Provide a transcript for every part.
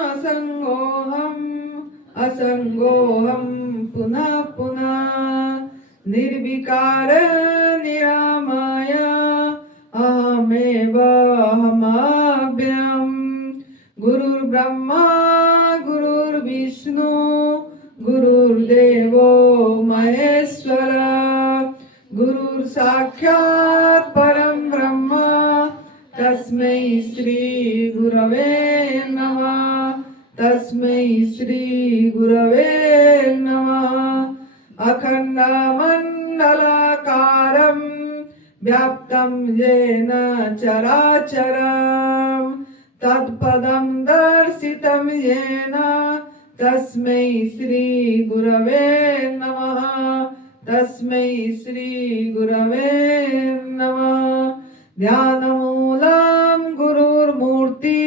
असंगोऽहम् असंगोऽहम् पुनः पुनः निर्विकार निरामय अहमेव अहमव्ययम् गुरुर्ब्रह्मा गुरुर्विष्णु गुरुर्देवो महेश्वर गुरुर्साक्षात् परं ब्रह्म तस्मै श्री गुरवे नमः तस्मै श्री गुरवे नमः अखण्डमण्डलाकारं व्याप्तं येन चराचरं तत्पदं दर्शितं येन तस्मै श्री गुरवे नमः तस्मै श्री गुरवे नमः ध्यानमूलं गुरुर्मूर्ति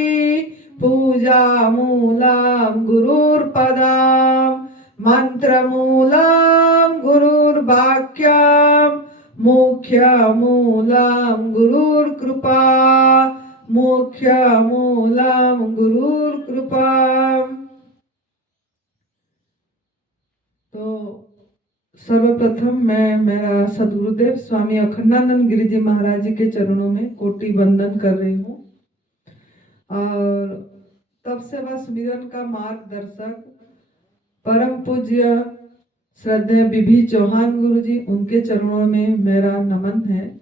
पूजामूलं गुरुर्पदम् मंत्रमूलं गुरुर्वाक्यं मुख्यमूलं गुरुर्कृपा मुख्यमूलं गुरुर्कृपा। तो सर्वप्रथम मैं मेरा सद्गुरुदेव स्वामी अखंडानंद गिरि जी महाराज जी के चरणों में कोटि वंदन कर रही हूँ और तब सेवा सुमिरन का मार्गदर्शक परम पूज्य श्रद्धेय बीबी चौहान गुरु जी उनके चरणों में मेरा नमन है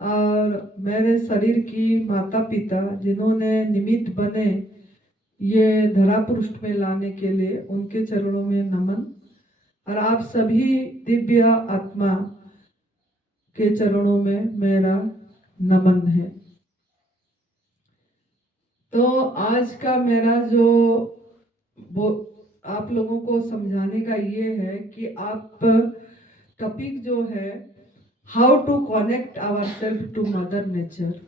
और मेरे शरीर की माता पिता जिन्होंने निमित्त बने ये धरा पृष्ठ में लाने के लिए उनके चरणों में नमन और आप सभी दिव्य आत्मा के चरणों में मेरा नमन है। तो आज का मेरा जो आप लोगों को समझाने का ये है कि आप टॉपिक जो है how to connect our self to mother nature,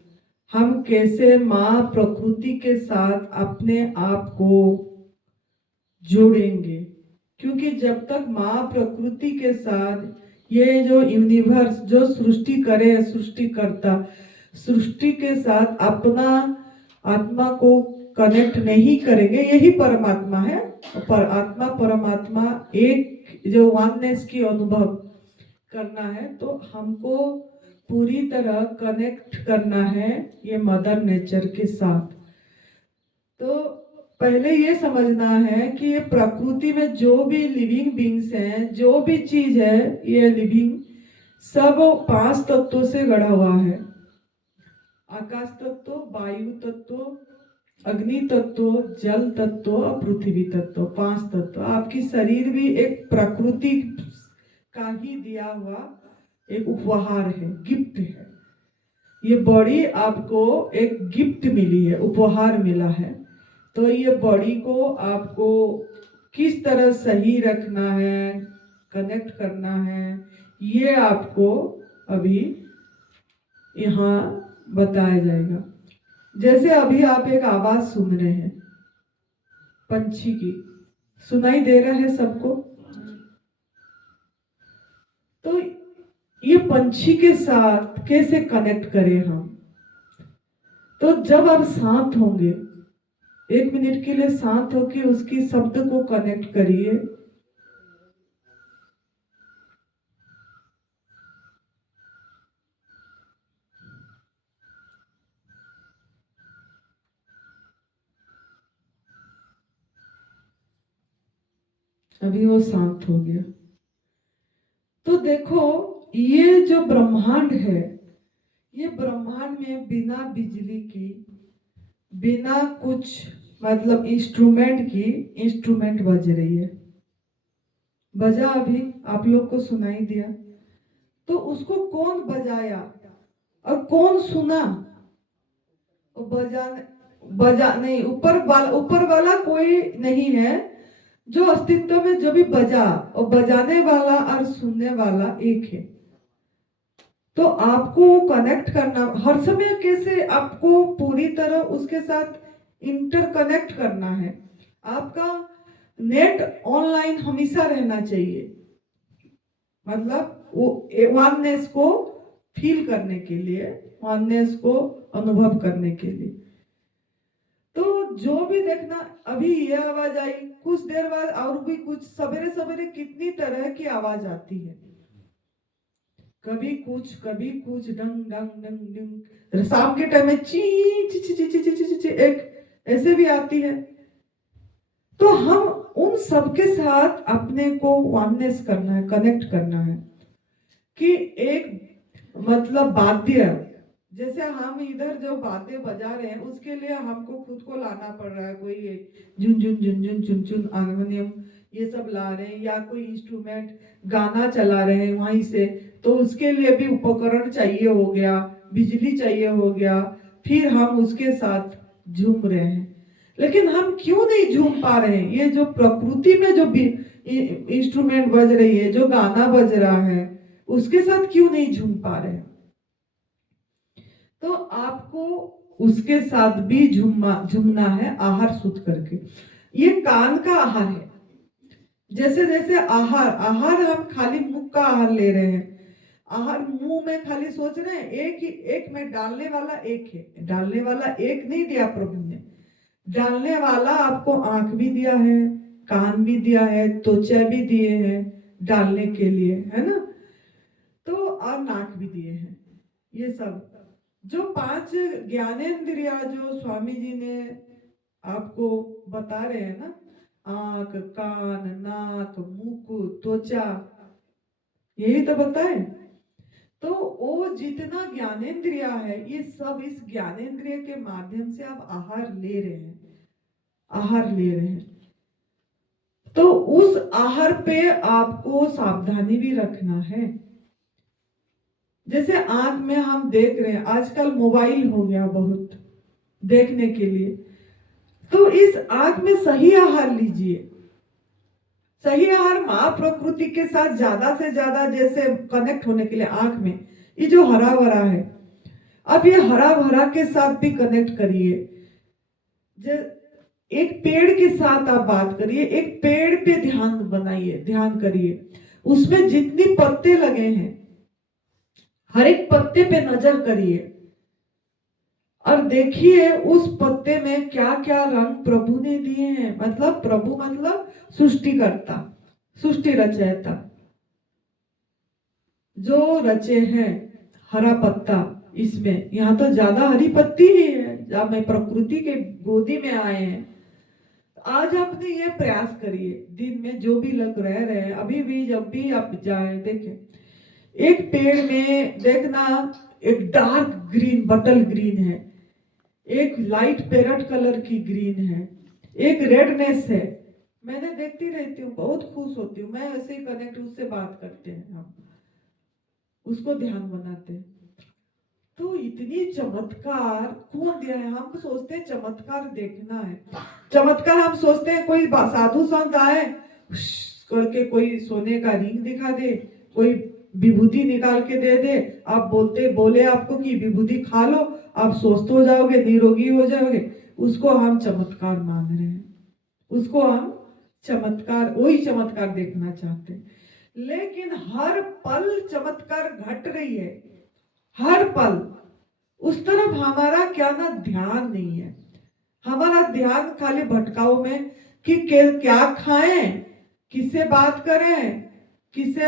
हम कैसे माँ प्रकृति के साथ अपने आप को जोड़ेंगे, क्योंकि जब तक माँ प्रकृति के साथ ये जो यूनिवर्स जो सृष्टि करे सृष्टिकर्ता सृष्टि के साथ अपना आत्मा को कनेक्ट नहीं करेंगे, यही परमात्मा है। पर आत्मा परमात्मा एक जो वननेस की अनुभव करना है तो हमको पूरी तरह कनेक्ट करना है ये मदर नेचर के साथ। तो पहले ये समझना है कि ये प्रकृति में जो भी लिविंग बींग्स हैं, जो भी चीज है ये लिविंग सब 5 तत्वों से गढ़ा हुआ है। आकाश तत्व, वायु तत्व, अग्नि तत्व, जल तत्व और पृथ्वी तत्व, 5 तत्व। आपकी शरीर भी एक प्रकृति का ही दिया हुआ एक उपहार है, गिफ्ट है। ये बॉडी आपको एक गिफ्ट मिली है, उपहार मिला है। तो ये बॉडी को आपको किस तरह सही रखना है, कनेक्ट करना है, ये आपको अभी यहाँ बताया जाएगा। जैसे अभी आप एक आवाज सुन रहे हैं पंछी की, सुनाई दे रहा है सबको। तो ये पंछी के साथ कैसे कनेक्ट करें हम? तो जब आप शांत होंगे, 1 मिनट के लिए शांत होकर उसकी शब्द को कनेक्ट करिए। अभी वो शांत हो गया। तो देखो ये जो ब्रह्मांड है, ये ब्रह्मांड में बिना बिजली की, बिना कुछ मतलब इंस्ट्रूमेंट की, इंस्ट्रूमेंट बज रही है। बजा अभी आप लोग को सुनाई दिया, तो उसको कौन बजाया और कौन सुना? बजा नहीं, ऊपर वाला कोई नहीं है जो अस्तित्व में जो भी बजा, और बजाने वाला और सुनने वाला एक है। तो आपको कनेक्ट करना हर समय, कैसे आपको पूरी तरह उसके साथ इंटरकनेक्ट करना है। आपका नेट ऑनलाइन हमेशा रहना चाहिए, मतलब वो वननेस को फील करने के लिए, वननेस को अनुभव करने के लिए। तो जो भी देखना, अभी ये आवाज आई, कुछ देर बाद और भी कुछ, सवेरे सवेरे कितनी तरह की आवाज आती है, कभी कुछ डंग डंग डंग डंग, शाम के टाइम में ची ची ची ची ची ची ची ची एक ऐसे भी आती है। तो हम उन सब के साथ अपने को वननेस करना है, कनेक्ट करना है कि एक मतलब वाद्य, जैसे हम इधर जो वाद्य बजा रहे हैं उसके लिए हमको खुद को लाना पड़ रहा है, कोई झुनझुन झुनझुन चुनचुन हारमोनियम ये सब ला रहे हैं, या कोई इंस्ट्रूमेंट गाना चला रहे हैं वहीं से, तो उसके लिए भी उपकरण चाहिए हो गया, बिजली चाहिए हो गया, फिर हम उसके साथ झूम रहे हैं। लेकिन हम क्यों नहीं झूम पा रहे हैं? ये जो प्रकृति में जो इंस्ट्रूमेंट बज रही है, जो गाना बज रहा है, उसके साथ क्यों नहीं झूम पा रहे हैं? तो आपको उसके साथ भी झूमना है, आहार शुद्ध करके। ये कान का आहार है। जैसे जैसे आहार आहार हम खाली मुख का आहार ले रहे हैं, आहार मुंह में खाली सोच रहे हैं, एक में डालने वाला एक है, डालने वाला एक नहीं दिया प्रभु ने, डालने वाला आपको आंख भी दिया है, कान भी दिया है, त्वचा भी दिए हैं डालने के लिए, है ना, तो और नाक भी दिए हैं। ये सब जो 5 ज्ञानेंद्रिया जो स्वामी जी ने आपको बता रहे हैं ना, आंख, कान, नाक, मुख, त्वचा, यही तो बताए। तो वो जितना ज्ञानेंद्रिया है, ये सब इस ज्ञानेंद्रिय के माध्यम से आप आहार ले रहे हैं, आहार ले रहे हैं। तो उस आहार पे आपको सावधानी भी रखना है। जैसे आंख में हम देख रहे हैं, आजकल मोबाइल हो गया बहुत देखने के लिए, तो इस आंख में सही आहार लीजिए। सही आहार माँ प्रकृति के साथ ज्यादा से ज्यादा जैसे कनेक्ट होने के लिए आंख में ये जो हरा भरा है, अब ये हरा भरा के साथ भी कनेक्ट करिए। एक पेड़ के साथ आप बात करिए, एक पेड़ पे ध्यान बनाइए, ध्यान करिए, उसमें जितनी पत्ते लगे हैं हर एक पत्ते पे नजर करिए और देखिए उस पत्ते में क्या क्या रंग प्रभु ने दिए हैं। मतलब प्रभु मतलब सृष्टिकर्ता, सृष्टि रचयिता जो रचे हैं। हरा पत्ता, इसमें यहाँ तो ज्यादा हरी पत्ती ही है, जब मैं प्रकृति के गोदी में आए हैं। आज आपने ये प्रयास करिए, दिन में जो भी लोग रह रहे हैं, अभी भी जब भी आप जाए देखें, एक पेड़ में देखना एक डार्क ग्रीन बटल ग्रीन है, एक लाइट पैरेट कलर की ग्रीन है, एक रेडनेस है। मैंने देखती रहती हूँ, बहुत खुश होती हूँ मैं, ऐसे ही कनेक्ट उससे बात करते हैं हम, उसको ध्यान बनाते हैं। तो इतनी चमत्कार कौन दिया है? हम सोचते हैं चमत्कार देखना है, चमत्कार हम सोचते हैं कोई साधु संत आए करके कोई सोने का रिंग दिखा दे, कोई विभूति निकाल के दे दे, आप बोले आपको कि विभूति खा लो, आप स्वस्थ हो जाओगे, निरोगी हो जाओगे, उसको हम चमत्कार मान रहे हैं, उसको हम चमत्कार, वही चमत्कार देखना चाहते हैं। लेकिन हर पल चमत्कार घट रही है, हर पल। उस तरफ हमारा क्या ना ध्यान नहीं है, हमारा ध्यान खाली भटकाव में कि क्या खाएं, किससे बात करें, किससे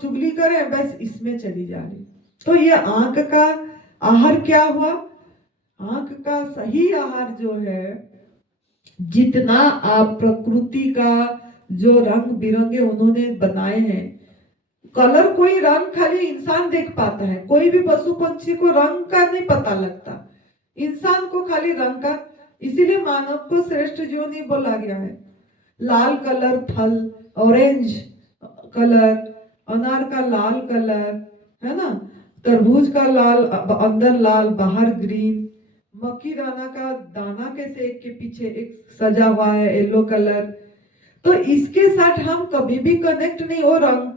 चुगली करें, बस इसमें चली जा रही। तो ये आंख का आहार क्या हुआ? आंख का सही आहार जो है, जितना आप प्रकृति का जो रंग बिरंगे उन्होंने बनाए हैं, कलर कोई रंग खाली इंसान देख पाता है, कोई भी पशु पंछी को रंग का नहीं पता लगता, इंसान को खाली रंग का। इसीलिए मानव को श्रेष्ठ जीव नहीं बोला गया है। लाल कलर फल, ऑरेंज कलर, अनार का लाल कलर, है ना, तरबूज का लाल, अंदर लाल बाहर ग्रीन, मक्की दाना का दाना कैसे एक के पीछे एक सजा हुआ है येलो कलर। तो इसके साथ हम कभी भी कनेक्ट नहीं, और रंग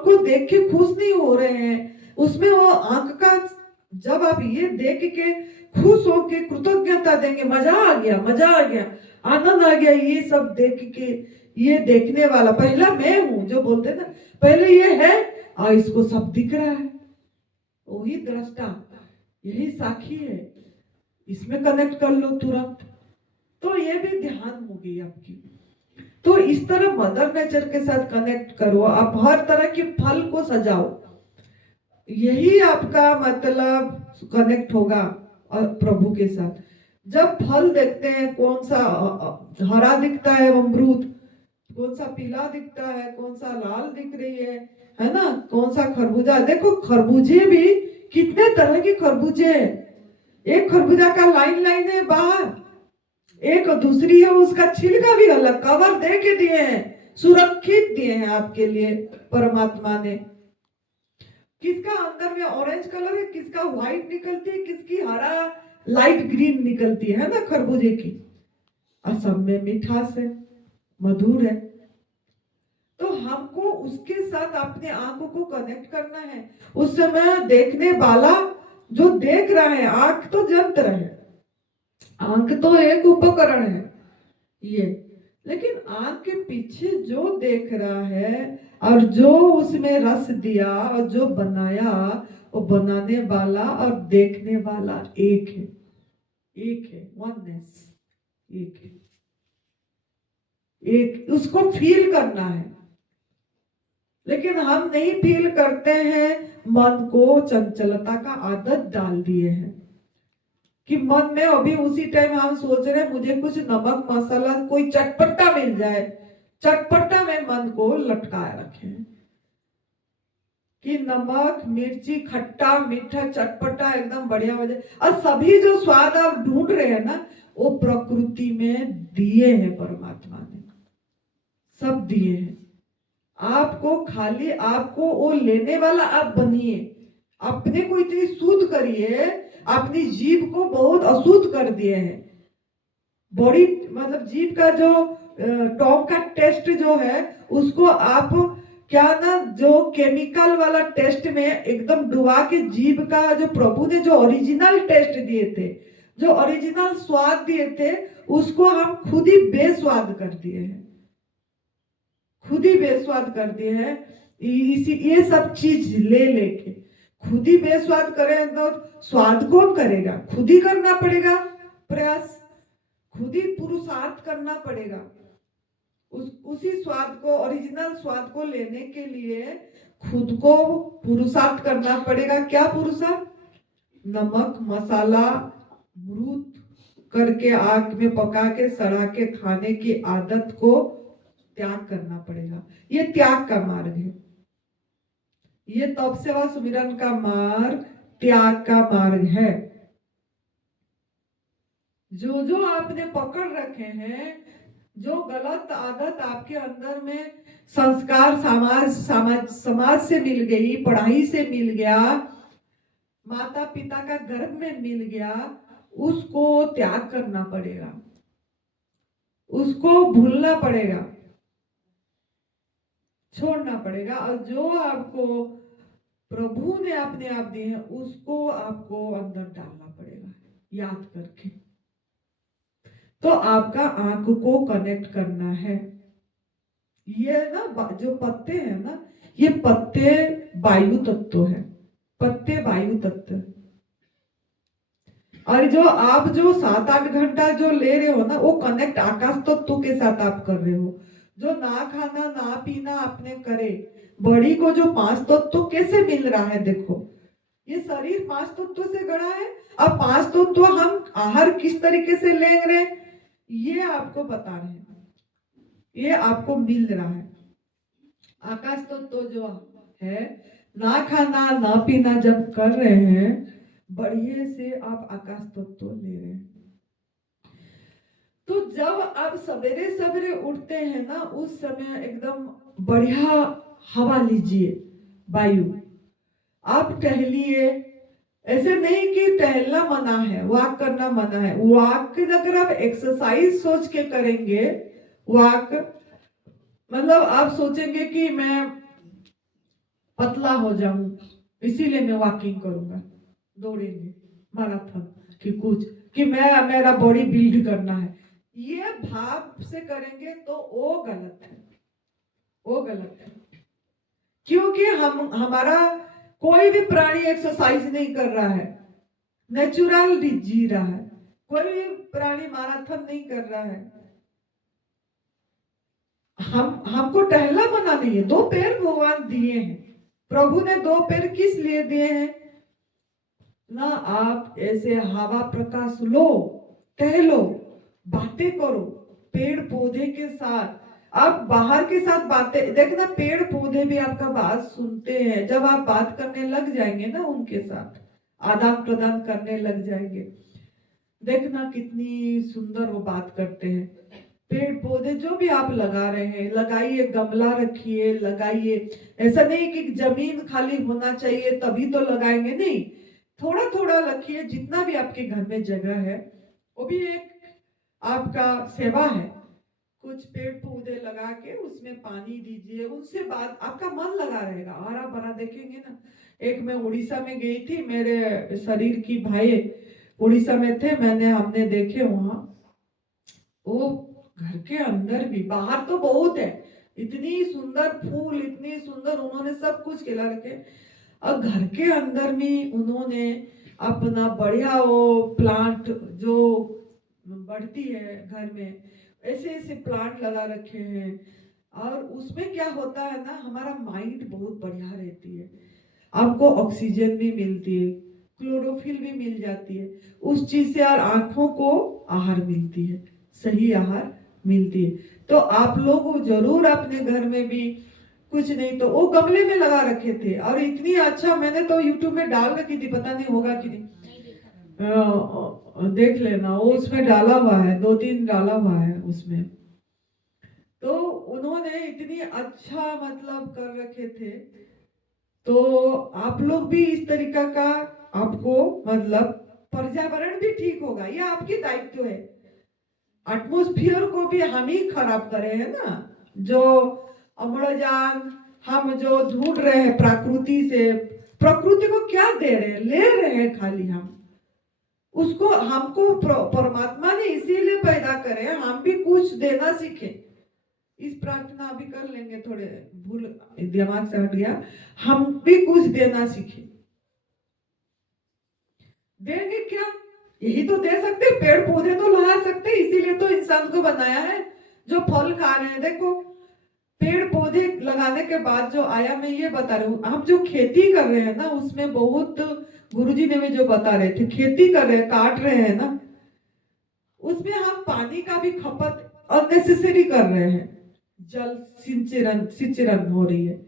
को देख के खुश नहीं हो रहे हैं। उसमें वो आंख का, जब आप ये देख के खुश होके कृतज्ञता देंगे, मजा आ गया, मजा आ गया, आनंद आ गया, ये सब देख के, ये देखने वाला पहला मैं हूं, जो बोलते ना पहले ये है और इसको सब दिख रहा है, वही दृष्टा, यही साक्षी है। इसमें कनेक्ट कर लो तुरंत। तो ये भी ध्यान होगी आपकी। तो इस तरह मदर नेचर के साथ कनेक्ट करो, आप हर तरह के फल को सजाओ, यही आपका मतलब कनेक्ट होगा प्रभु के साथ। जब फल देखते हैं, कौन सा हरा दिखता है अमरूद, कौन सा पीला दिखता है, कौन सा लाल दिख रही है ना, कौन सा खरबूजा। देखो खरबूजे भी कितने तरह के खरबूजे हैं। एक खरबूजा का लाइन लाइन है बाहर, एक दूसरी है उसका छिलका भी अलग, कवर दे के दिए हैं, सुरक्षित दिए हैं आपके लिए परमात्मा ने। किसका अंदर में ऑरेंज कलर है, किसका व्हाइट निकलती है, किसकी हरा लाइट ग्रीन निकलती है ना खरबूजे की, और सब में मिठास है, मधुर है। तो हमको उसके साथ अपने आंखों को कनेक्ट करना है। उस समय देखने वाला जो देख रहा है, आंख तो यंत्र है, आंख तो एक उपकरण है ये, लेकिन आंख के पीछे जो देख रहा है और जो उसमें रस दिया और जो बनाया, वो बनाने वाला और देखने वाला एक है, एक है, वननेस, एक है, एक, उसको फील करना है। लेकिन हम नहीं फील करते हैं, मन को चंचलता का आदत डाल दिए हैं कि मन में अभी उसी टाइम हम सोच रहे हैं मुझे कुछ नमक मसाला कोई चटपटा मिल जाए, चटपटा में मन को लटकाए रखे कि नमक मिर्ची खट्टा मीठा चटपटा एकदम बढ़िया हो जाए। और सभी जो स्वाद आप ढूंढ रहे हैं ना, वो प्रकृति में दिए हैं परमात्मा ने, सब दिए हैं आपको। खाली आपको वो लेने वाला आप बनिए, अपने को इतनी शुद्ध करिए, अपनी जीभ को बहुत अशुद्ध कर दिए हैं। बॉडी मतलब जीभ का जो टॉप का टेस्ट जो है, उसको आप क्या ना, जो केमिकल वाला टेस्ट में एकदम डुबा के जीभ का जो प्रभु ने जो ओरिजिनल टेस्ट दिए थे, जो ओरिजिनल स्वाद दिए थे, उसको हम खुद ही बेस्वाद कर दिए हैं, खुद ही बेस्वाद कर दिए हैं। इसी ये सब चीज ले लेके खुद ही बेस्वाद करें तो स्वाद कौन करेगा? खुद ही करना पड़ेगा प्रयास, खुद ही पुरुषार्थ करना पड़ेगा। उसी स्वाद को, ओरिजिनल स्वाद को लेने के लिए खुद को पुरुषार्थ करना पड़ेगा। क्या पुरुषार्थ? नमक मसाला मृत करके आग में पका के सड़ा के खाने की आदत को त्याग करना पड़ेगा। ये त्याग का मार्ग है, ये तप सेवा सुमिरन का मार्ग त्याग का मार्ग है। जो जो आपने पकड़ रखे हैं, जो गलत आदत आपके अंदर में संस्कार समाज से मिल गई, पढ़ाई से मिल गया, माता पिता का गर्भ में मिल गया, उसको त्याग करना पड़ेगा, उसको भूलना पड़ेगा, छोड़ना पड़ेगा। और जो आपको प्रभु ने अपने आप दिए हैं, उसको आपको अंदर डालना पड़ेगा याद करके। तो आपका आंख को कनेक्ट करना है। ये ना जो पत्ते हैं ना, ये पत्ते वायु तत्व है, पत्ते वायु तत्व। और जो आप जो 7-8 घंटा जो ले रहे हो ना, वो कनेक्ट आकाश तत्व के साथ आप कर रहे हो। जो ना खाना ना पीना आपने करे, बॉडी को जो 5 तत्व कैसे मिल रहा है, देखो ये शरीर 5 तत्व से गढ़ा है। अब 5 तत्व हम आहार किस तरीके से ले रहे, ये आपको बता रहे हैं, ये आपको मिल रहा है। आकाश तत्व जो है, ना खाना ना पीना जब कर रहे हैं, बढ़िया से आप आकाश तत्व ले रहे हैं। तो जब आप सवेरे सवेरे उठते हैं ना, उस समय एकदम बढ़िया हवा लीजिए, वायु, आप टहलिए। ऐसे नहीं कि टहलना मना है, वॉक करना मना है। वॉक अगर आप एक्सरसाइज सोच के करेंगे, वॉक मतलब आप सोचेंगे कि मैं पतला हो जाऊं इसीलिए मैं वॉकिंग करूंगा, दौड़ेंगे मैराथन कि कुछ, कि मैं मेरा बॉडी बिल्ड करना है, ये भाव से करेंगे तो वो गलत है, वो गलत है। क्योंकि हमारा कोई भी प्राणी एक्सरसाइज नहीं कर रहा है, नेचुरल जी रहा है। कोई भी प्राणी मैराथन नहीं कर रहा है। हमको टहला मना नहीं है। 2 पैर भगवान दिए हैं। प्रभु ने 2 पैर किस लिए दिए हैं ना? आप ऐसे हवा प्रकाश लो, टहलो, बातें करो पेड़ पौधे के साथ। आप बाहर के साथ बातें देखना, पेड़ पौधे भी आपका बात सुनते हैं। जब आप बात करने लग जाएंगे ना, उनके साथ आदान प्रदान करने लग जाएंगे, देखना कितनी सुंदर वो बात करते हैं। पेड़ पौधे जो भी आप लगा रहे हैं, लगाइए, गमला रखिए, लगाइए। ऐसा नहीं कि जमीन खाली होना चाहिए तभी तो लगाएंगे, नहीं, थोड़ा थोड़ा रखिए। जितना भी आपके घर में जगह है वो भी एक आपका सेवा है। कुछ पेड़ पौधे लगा के उसमें पानी दीजिए, उनसे बात, आपका मन लगा रहेगा, हरा भरा देखेंगे ना। एक मैं उड़ीसा में गई थी, मेरे शरीर की भाई उड़ीसा में थे, हमने देखे वहां, वो घर के अंदर भी, बाहर तो बहुत है, इतनी सुंदर फूल, इतनी सुंदर उन्होंने सब कुछ खिला रखे, और घर के अंदर में उन्होंने अपना बढ़िया वो प्लांट जो बढ़ती है घर में, ऐसे ऐसे प्लांट लगा रखे हैं। और उसमें क्या होता है ना, हमारा माइंड बहुत बढ़िया रहती है, आपको ऑक्सीजन भी मिलती है, क्लोरोफिल भी मिल जाती है उस चीज से, और आंखों को आहार मिलती है, सही आहार मिलती है। तो आप लोग जरूर अपने घर में भी, कुछ नहीं तो वो गमले में लगा रखे थे, और इतनी अच्छा, मैंने तो यूट्यूब में डाल रखी थी, पता नहीं होगा कि नहीं, देख लेना, वो उसमें डाला हुआ है, 2-3 डाला हुआ है उसमें। तो उन्होंने इतनी अच्छा मतलब कर रखे थे। तो आप लोग भी इस तरीका का, आपको मतलब पर्यावरण भी ठीक होगा, ये आपकी दायित्व है। एटमॉस्फेयर को भी हम ही खराब करे हैं ना, जो अम्लजान हम जो ढूंढ रहे हैं प्रकृति से, प्रकृति को क्या दे रहे हैं, ले रहे हैं खाली हम उसको। हमको परमात्मा ने इसीलिए पैदा करे, हम भी कुछ देना सीखे। इस प्रार्थना अभी कर लेंगे, थोड़े भूल दिमाग से हट गया, हम भी कुछ देना सीखे। देंगे क्या, यही तो दे सकते, पेड़ पौधे तो लगा सकते, इसीलिए तो इंसान को बनाया है जो फल खा रहे हैं। देखो पेड़ पौधे लगाने के बाद जो आया, मैं ये बता रही हूँ, हम जो खेती कर रहे हैं ना, उसमें बहुत गुरुजी ने भी जो बता रहे थे, खेती कर रहे हैं, काट रहे हैं ना, उसमें हम पानी का भी खपत अननेसेसरी कर रहे हैं, जल सिंचरण हो रही है।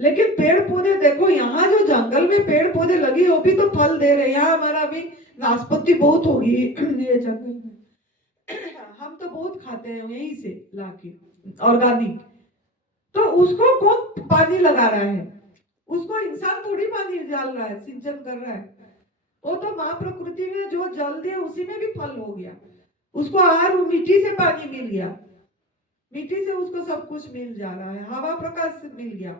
लेकिन पेड़ पौधे देखो, यहाँ जो जंगल में पेड़ पौधे लगे वो भी तो फल दे रहे हैं। यहाँ हमारा अभी नाशपाती बहुत होगी ये जंगल में हम तो बहुत खाते हैं यहीं से लाके ऑर्गेनिक। तो उसको कौन पानी लगा रहा है, उसको इंसान थोड़ी पानी डाल रहा है, सिंचन कर रहा है। वो तो माँ प्रकृति में जो जल दिया उसी में भी फल हो गया, उसको आहार मिट्टी से पानी मिल गया, मिट्टी से उसको सब कुछ मिल जा रहा है, हवा प्रकाश से मिल गया।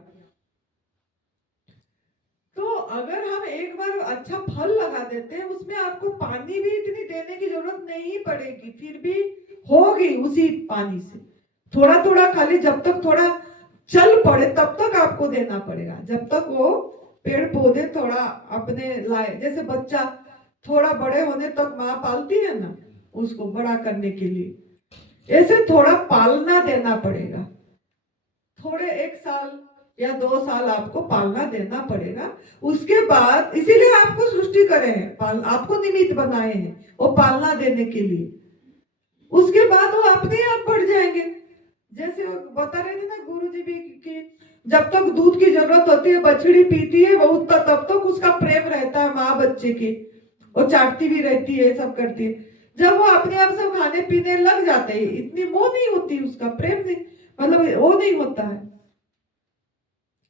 तो अगर हम एक बार अच्छा फल लगा देते हैं, उसमें आपको पानी भी इतनी देने की जरूरत नहीं पड़ेगी, फिर भी होगी उसी पानी से, थोड़ा थोड़ा खाली, जब तक थोड़ा चल पड़े तब तक आपको देना पड़ेगा, जब तक वो पेड़ पौधे थोड़ा अपने लाए। जैसे बच्चा थोड़ा बड़े होने तक माँ पालती है ना उसको बड़ा करने के लिए, ऐसे थोड़ा पालना देना पड़ेगा, थोड़े 1 साल या 2 साल आपको पालना देना पड़ेगा। उसके बाद इसीलिए आपको सृष्टि करे हैं, आपको निमित्त बनाए हैं वो पालना देने के लिए। उसके बाद वो अपने आप बढ़ जाएंगे। जैसे बता रहे थे ना गुरुजी भी कि जब तक दूध की जरूरत होती है बछड़ी पीती है, वो तब तक उसका प्रेम रहता है माँ बच्चे की, वो चाटती भी रहती है, सब करती है। जब वो अपने आप सब खाने पीने लग जाते हैं, इतनी मोह नहीं होती, उसका प्रेम नहीं, मतलब वो नहीं होता है।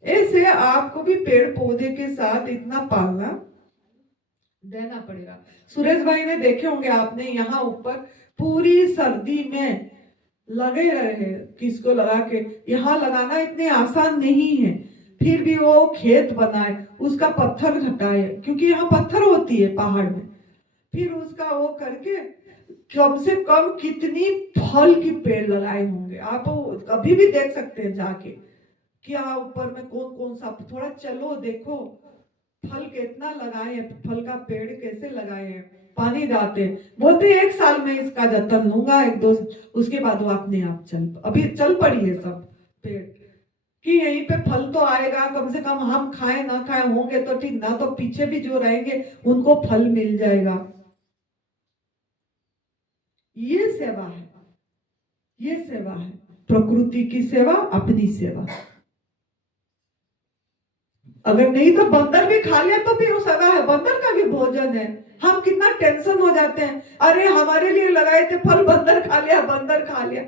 ऐसे आपको भी पेड़ पौधे के साथ इतना पालना देना पड़ेगा। सुरेश भाई ने देखे होंगे आपने, यहाँ ऊपर पूरी सर्दी में लगे रहे, किसको लगा के, यहाँ लगाना इतने आसान नहीं है, फिर भी वो खेत बनाए, उसका पत्थर हटाए, क्योंकि यहाँ पत्थर होती है पहाड़ में, फिर उसका वो करके कम से कम कितनी फल की पेड़ लगाए होंगे। आप अभी भी देख सकते हैं जाके, क्या ऊपर में कौन कौन सा, थोड़ा चलो देखो फल कितना लगाए हैं, फल का पेड़ कैसे लगाए हैं। पानी डालते, बोलते एक साल में इसका जतन लूंगा, एक दो, उसके बाद वो अपने आप अभी चल पड़ी है सब पेड़ कि यहीं पे फल तो आएगा, कम से कम हम खाएं ना खाएं होंगे तो ठीक, ना तो पीछे भी जो रहेंगे उनको फल मिल जाएगा। ये सेवा है, ये सेवा है, प्रकृति की सेवा, अपनी सेवा। अगर नहीं तो बंदर भी खा लिया तो भी वो सेवा है, बंदर का भी भोजन है। हम कितना टेंशन हो जाते हैं, अरे हमारे लिए लगाए थे फल, बंदर खा लिया, बंदर खा लिया।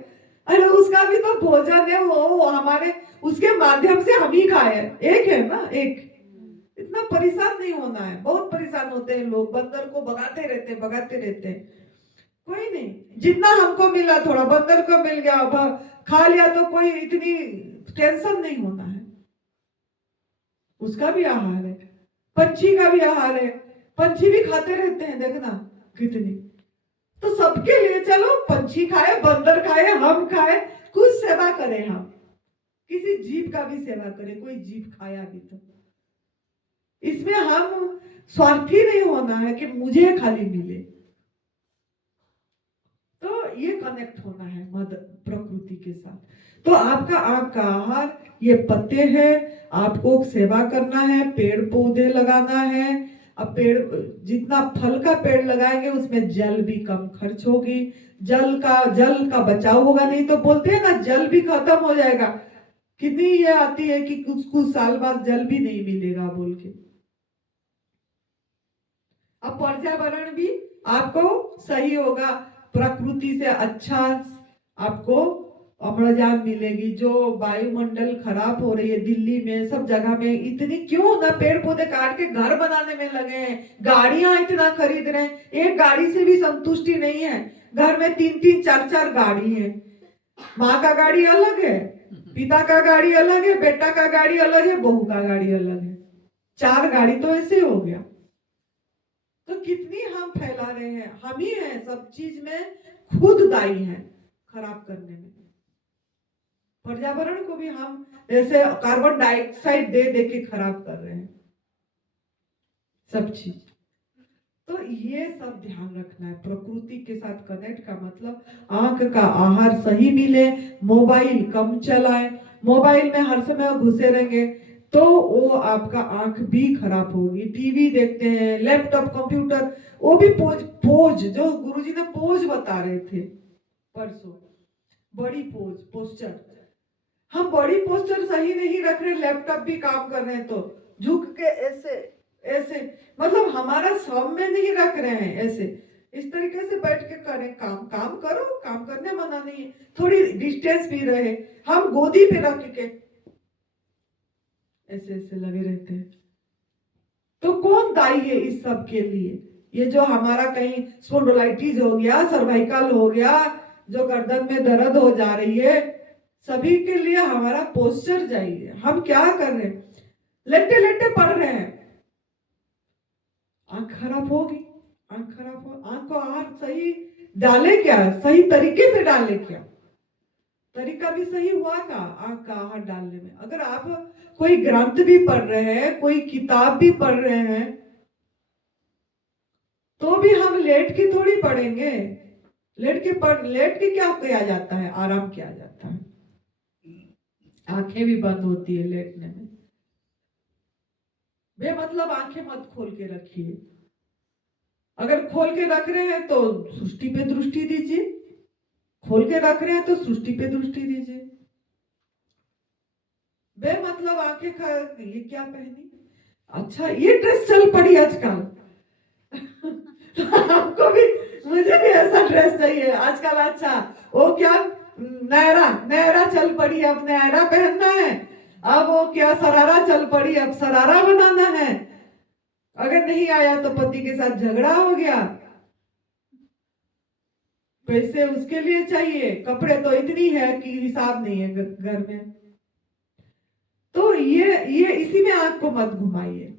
अरे उसका भी तो भोजन है, वो हमारे उसके माध्यम से हम ही खाए, एक है ना, एक। इतना परेशान नहीं होना है, बहुत परेशान होते हैं लोग, बंदर को भगाते रहते, भगाते रहते। कोई नहीं, जितना हमको मिला थोड़ा बंदर को मिल गया, खा लिया, तो कोई इतनी टेंशन नहीं होना है। उसका भी आहार है, पंछी का भी आहार है, पंछी भी खाते रहते हैं, देखना कितनी। तो सबके लिए चलो, पंछी खाए, बंदर खाए, हम खाए, कुछ सेवा करें, हम किसी जीव का भी सेवा करें, कोई जीव खाया भी तो। इसमें हम स्वार्थी नहीं होना है कि मुझे खाली मिले। तो ये कनेक्ट होना है प्रकृति के साथ। तो आपका आंख का आहार ये पत्ते हैं, आपको सेवा करना है, पेड़ पौधे लगाना है। अब पेड़, जितना फल का पेड़ लगाएंगे उसमें जल भी कम खर्च होगी, जल का बचाव होगा। नहीं तो बोलते हैं ना, जल भी खत्म हो जाएगा, कितनी ये आती है कि कुछ साल बाद जल भी नहीं मिलेगा बोल के। अब पर्यावरण भी आपको सही होगा, प्रकृति से अच्छा आपको अम्लजान मिलेगी। जो वायुमंडल खराब हो रही है दिल्ली में, सब जगह में, इतनी क्यों ना पेड़ पौधे काट के घर बनाने में लगे हैं, गाड़ियां इतना खरीद रहे हैं, एक गाड़ी से भी संतुष्टि नहीं है, घर में 3-3 4-4 गाड़ी है। माँ का गाड़ी अलग है, पिता का गाड़ी अलग है, बेटा का गाड़ी अलग है, बहू का गाड़ी अलग है, 4 गाड़ी तो ऐसे हो गया। तो कितनी हम फैला रहे हैं, हम ही हैं सब चीज में खुद दायी हैं खराब करने में। पर्यावरण को भी हम ऐसे कार्बन डाइऑक्साइड दे दे के खराब कर रहे हैं सब चीज। तो ये सब ध्यान रखना है, प्रकृति के साथ कनेक्ट का मतलब आंख का आहार सही मिले, मोबाइल कम चलाए। मोबाइल में हर समय घुसे रहेंगे तो वो आपका आंख भी खराब होगी। टीवी देखते हैं, लैपटॉप, कंप्यूटर, वो भी पोज जो गुरुजी ने पोज बता रहे थे परसों, बड़ी पोस्टर, हम बड़ी पोस्टर सही नहीं रख रहे, लैपटॉप भी काम कर रहे हैं तो झुक के ऐसे ऐसे, मतलब हमारा सौम्य नहीं रख रहे हैं, ऐसे इस तरीके से बैठ के करें काम। काम करो, काम करने मना नहीं है, थोड़ी डिस्टेंस भी रहे। हम गोदी पे रख के ऐसे ऐसे लगे रहते हैं। तो कौन दायी है इस सब के लिए? ये जो हमारा कहीं स्पॉन्डिलाइटिस हो गया, सर्वाइकल हो गया, जो गर्दन में दर्द हो जा रही है, सभी के लिए हमारा पोस्चर चाहिए। हम क्या कर रहे हैं, लेटे लेटे पढ़ रहे हैं, आंख खराब होगी, आंख खराब हो, आंख को आहार सही डाले क्या, सही तरीके से डाले क्या, तरीका भी सही हुआ का आंख का आहार डालने में। अगर आप कोई ग्रंथ भी पढ़ रहे हैं, कोई किताब भी पढ़ रहे हैं, तो भी हम लेट के थोड़ी पढ़ेंगे। लेट के क्या किया जाता है, आराम किया जाता है, आंखें भी बंद होती है लेटने में। बेमतलब आंखें मत खोल के रखिए, अगर खोल के रख रहे हैं तो सृष्टि पे दृष्टि दीजिए, खोल के रख रहे हैं तो सृष्टि पे दृष्टि दीजिए। बेमतलब आंखें ये क्या पहनी, अच्छा ये ड्रेस चल पड़ी आजकल आपको भी, मुझे भी ऐसा ड्रेस चाहिए आजकल, अच्छा वो क्या नयरा चल पड़ी, अब नयरा पहनना है, अब वो क्या सरारा चल पड़ी, अब सरारा बनाना है। अगर नहीं आया तो पति के साथ झगड़ा हो गया, पैसे उसके लिए चाहिए, कपड़े तो इतनी है कि हिसाब नहीं है घर में। तो ये इसी में आंख को मत घुमाइए,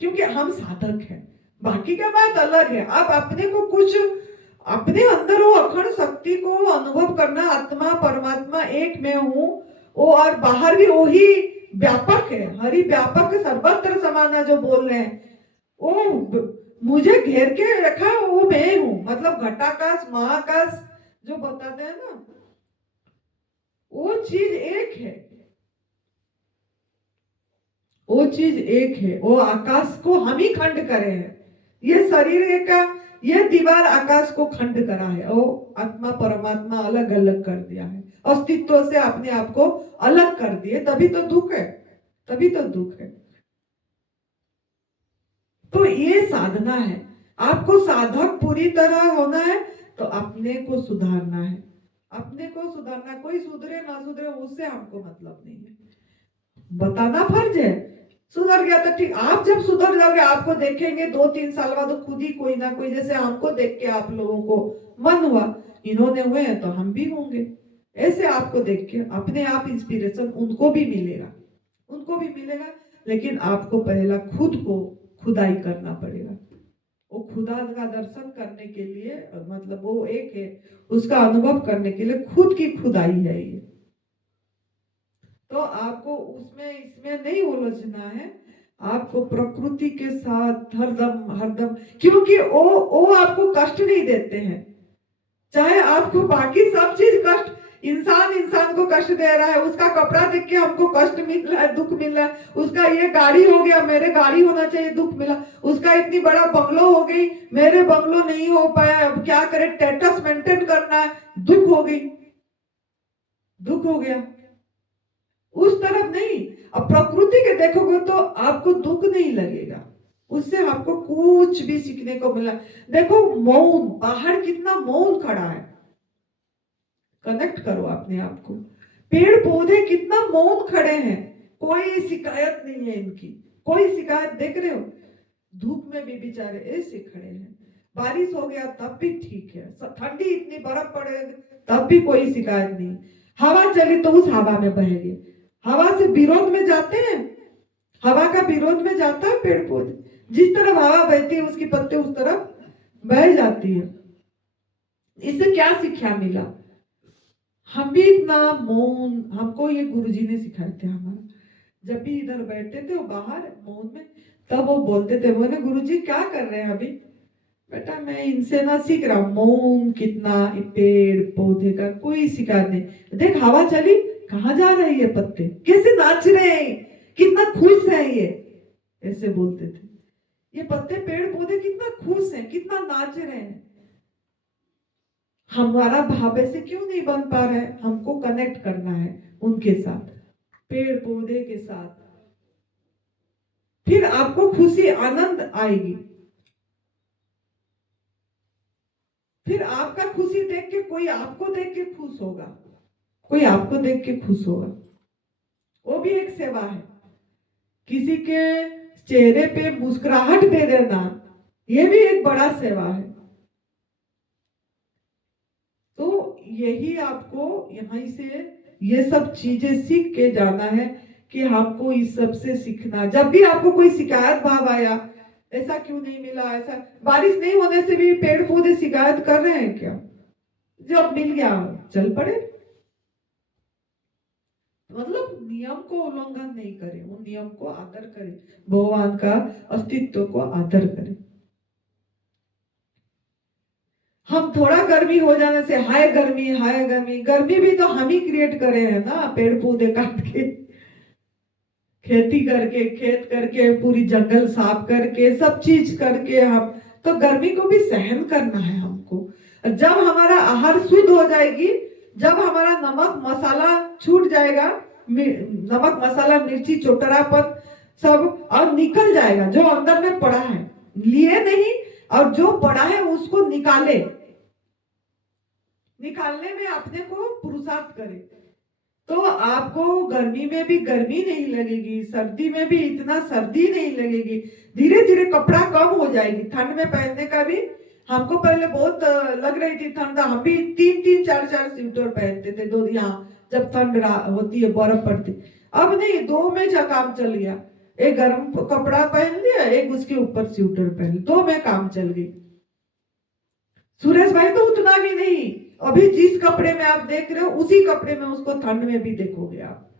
क्योंकि हम साधक हैं, बाकी का बात अलग है। अब अपने को कुछ, अपने अंदर वो अखंड शक्ति को अनुभव करना, आत्मा परमात्मा एक में हूँ वो, और बाहर भी वही व्यापक है, हरि व्यापक सर्वत्र समाना जो बोल रहे हैं, वो मुझे घेर के रखा है वो मैं हूं, मतलब घटाकाश महाकाश जो बताते हैं ना, वो चीज एक है, वो चीज एक है। वो आकाश को हम ही खंड करे हैं, ये शरीर का ये दीवार आकाश को खंड करा है, वो आत्मा परमात्मा अलग अलग कर दिया है, अस्तित्व से अपने आप को अलग कर दिए, तभी तो दुख है, तभी तो दुख है। तो ये साधना है, आपको साधक पूरी तरह होना है तो अपने को सुधारना है, अपने को सुधारना। कोई सुधरे ना सुधरे उससे हमको मतलब नहीं है, बताना फर्ज है। सुधर गया तो ठीक, आप जब सुधर जाओगे आपको देखेंगे 2-3 साल बाद तो खुद ही कोई ना कोई, जैसे हमको देख के आप लोगों को मन हुआ इन्होंने हुए हैं तो हम भी होंगे, ऐसे आपको देख के अपने आप इंस्पिरेशन उनको भी मिलेगा, उनको भी मिलेगा। लेकिन आपको पहला खुद को खुदाई करना पड़ेगा, वो खुदा का दर्शन करने के लिए, मतलब वो एक है, उसका अनुभव करने के लिए खुद की खुदाई है ये। तो आपको उसमें इसमें नहीं उलझना है, आपको प्रकृति के साथ हरदम हरदम, क्योंकि वो आपको कष्ट नहीं देते हैं, चाहे आपको बाकी सब चीज कष्ट, इंसान को कष्ट दे रहा है, उसका कपड़ा देख के हमको कष्ट मिल रहा है, दुख मिल रहा है, उसका ये गाड़ी हो गया मेरे गाड़ी होना चाहिए दुख मिला, उसका इतनी बड़ा बंगलो हो गई मेरे बंगलो नहीं हो पाया, अब क्या करे, स्टेटस मेंटेन करना है, दुख हो गई, दुख हो गया। उस तरफ नहीं, अब प्रकृति के देखोगे तो आपको दुख नहीं लगेगा, उससे आपको कुछ भी सीखने को मिला। देखो मौन, बाहर कितना मौन खड़ा है, कनेक्ट करो अपने आप को, पेड़ पौधे कितना मौन खड़े हैं, कोई शिकायत नहीं है इनकी, कोई शिकायत, देख रहे हो धूप में भी बेचारे ऐसे खड़े हैं, बारिश हो गया तब भी ठीक है, ठंडी इतनी बर्फ पड़े तब भी कोई शिकायत नहीं, हवा चली तो उस हवा में बहेंगे, हवा से विरोध में जाते हैं, हवा का विरोध में जाता है पेड़ पौधे, जिस तरफ हवा बहती है उसकी पत्ते उस तरफ बह जाती है। इससे क्या शिक्षा मिला, हम भी इतना मौन, हमको ये गुरुजी ने सिखाए थे, हमारा जब भी इधर बैठते थे वो बाहर मौन में, तब वो बोलते थे, बोले गुरुजी क्या कर रहे हैं अभी, बेटा मैं इनसे ना सीख रहा हूँ मौन कितना, पेड़ पौधे का कोई शिकायत नहीं, देख हवा चली कहाँ जा रहे हैं ये पत्ते, कैसे नाच रहे हैं, कितना खुश है ये, ऐसे बोलते थे, ये पत्ते पेड़ पौधे कितना खुश हैं, कितना नाच रहे हैं। हमारा भाव ऐसे क्यों नहीं बन पा रहा है, हमको कनेक्ट करना है उनके साथ, पेड़ पौधे के साथ, फिर आपको खुशी आनंद आएगी, फिर आपका खुशी देख के कोई आपको देख के खुश होगा, कोई आपको देख के खुश होगा, वो भी एक सेवा है, किसी के चेहरे पे मुस्कुराहट दे देना, ये भी एक बड़ा सेवा है। तो यही आपको यहीं से ये सब चीजें सीख के जाना है कि हमको इस सब से सीखना, जब भी आपको कोई शिकायत भाव आया, ऐसा क्यों नहीं मिला, ऐसा बारिश नहीं होने से भी पेड़ पौधे शिकायत कर रहे हैं क्या, जब मिल गया चल पड़े, मतलब नियम को उल्लंघन नहीं करें, वो नियम को आदर करें, भगवान का अस्तित्व को आदर करें। हम थोड़ा गर्मी हो जाने से हाय गर्मी हाय गर्मी, गर्मी भी तो हम ही क्रिएट करे हैं ना, पेड़ पौधे काट के, खेती करके, खेत करके, पूरी जंगल साफ करके, सब चीज करके, हम तो गर्मी को भी सहन करना है हमको। जब हमारा आहार शुद्ध हो जाएगी, जब हमारा नमक मसाला छूट जाएगा, नमक मसाला मिर्ची चोटरापन सब और निकल जाएगा, जो अंदर में पड़ा है लिए नहीं, और जो पड़ा है उसको निकाले, निकालने में अपने को पुरुषार्थ करे, तो आपको गर्मी में भी गर्मी नहीं लगेगी, सर्दी में भी इतना सर्दी नहीं लगेगी, धीरे धीरे कपड़ा कम हो जाएगी, ठंड में पहनने का भी, हमको पहले बहुत लग रही थी ठंड, हम भी 3-3 4-4 स्वेटर पहनते थे, दो यहाँ जब ठंड होती है बर्फ पड़ती, अब नहीं, 2 में काम चल गया, एक गर्म कपड़ा पहन लिया, एक उसके ऊपर स्वेटर पहन लिया, 2 में काम चल गई। सुरेश भाई तो उतना भी नहीं, अभी जिस कपड़े में आप देख रहे हो उसी कपड़े में उसको ठंड में भी देखोगे, आप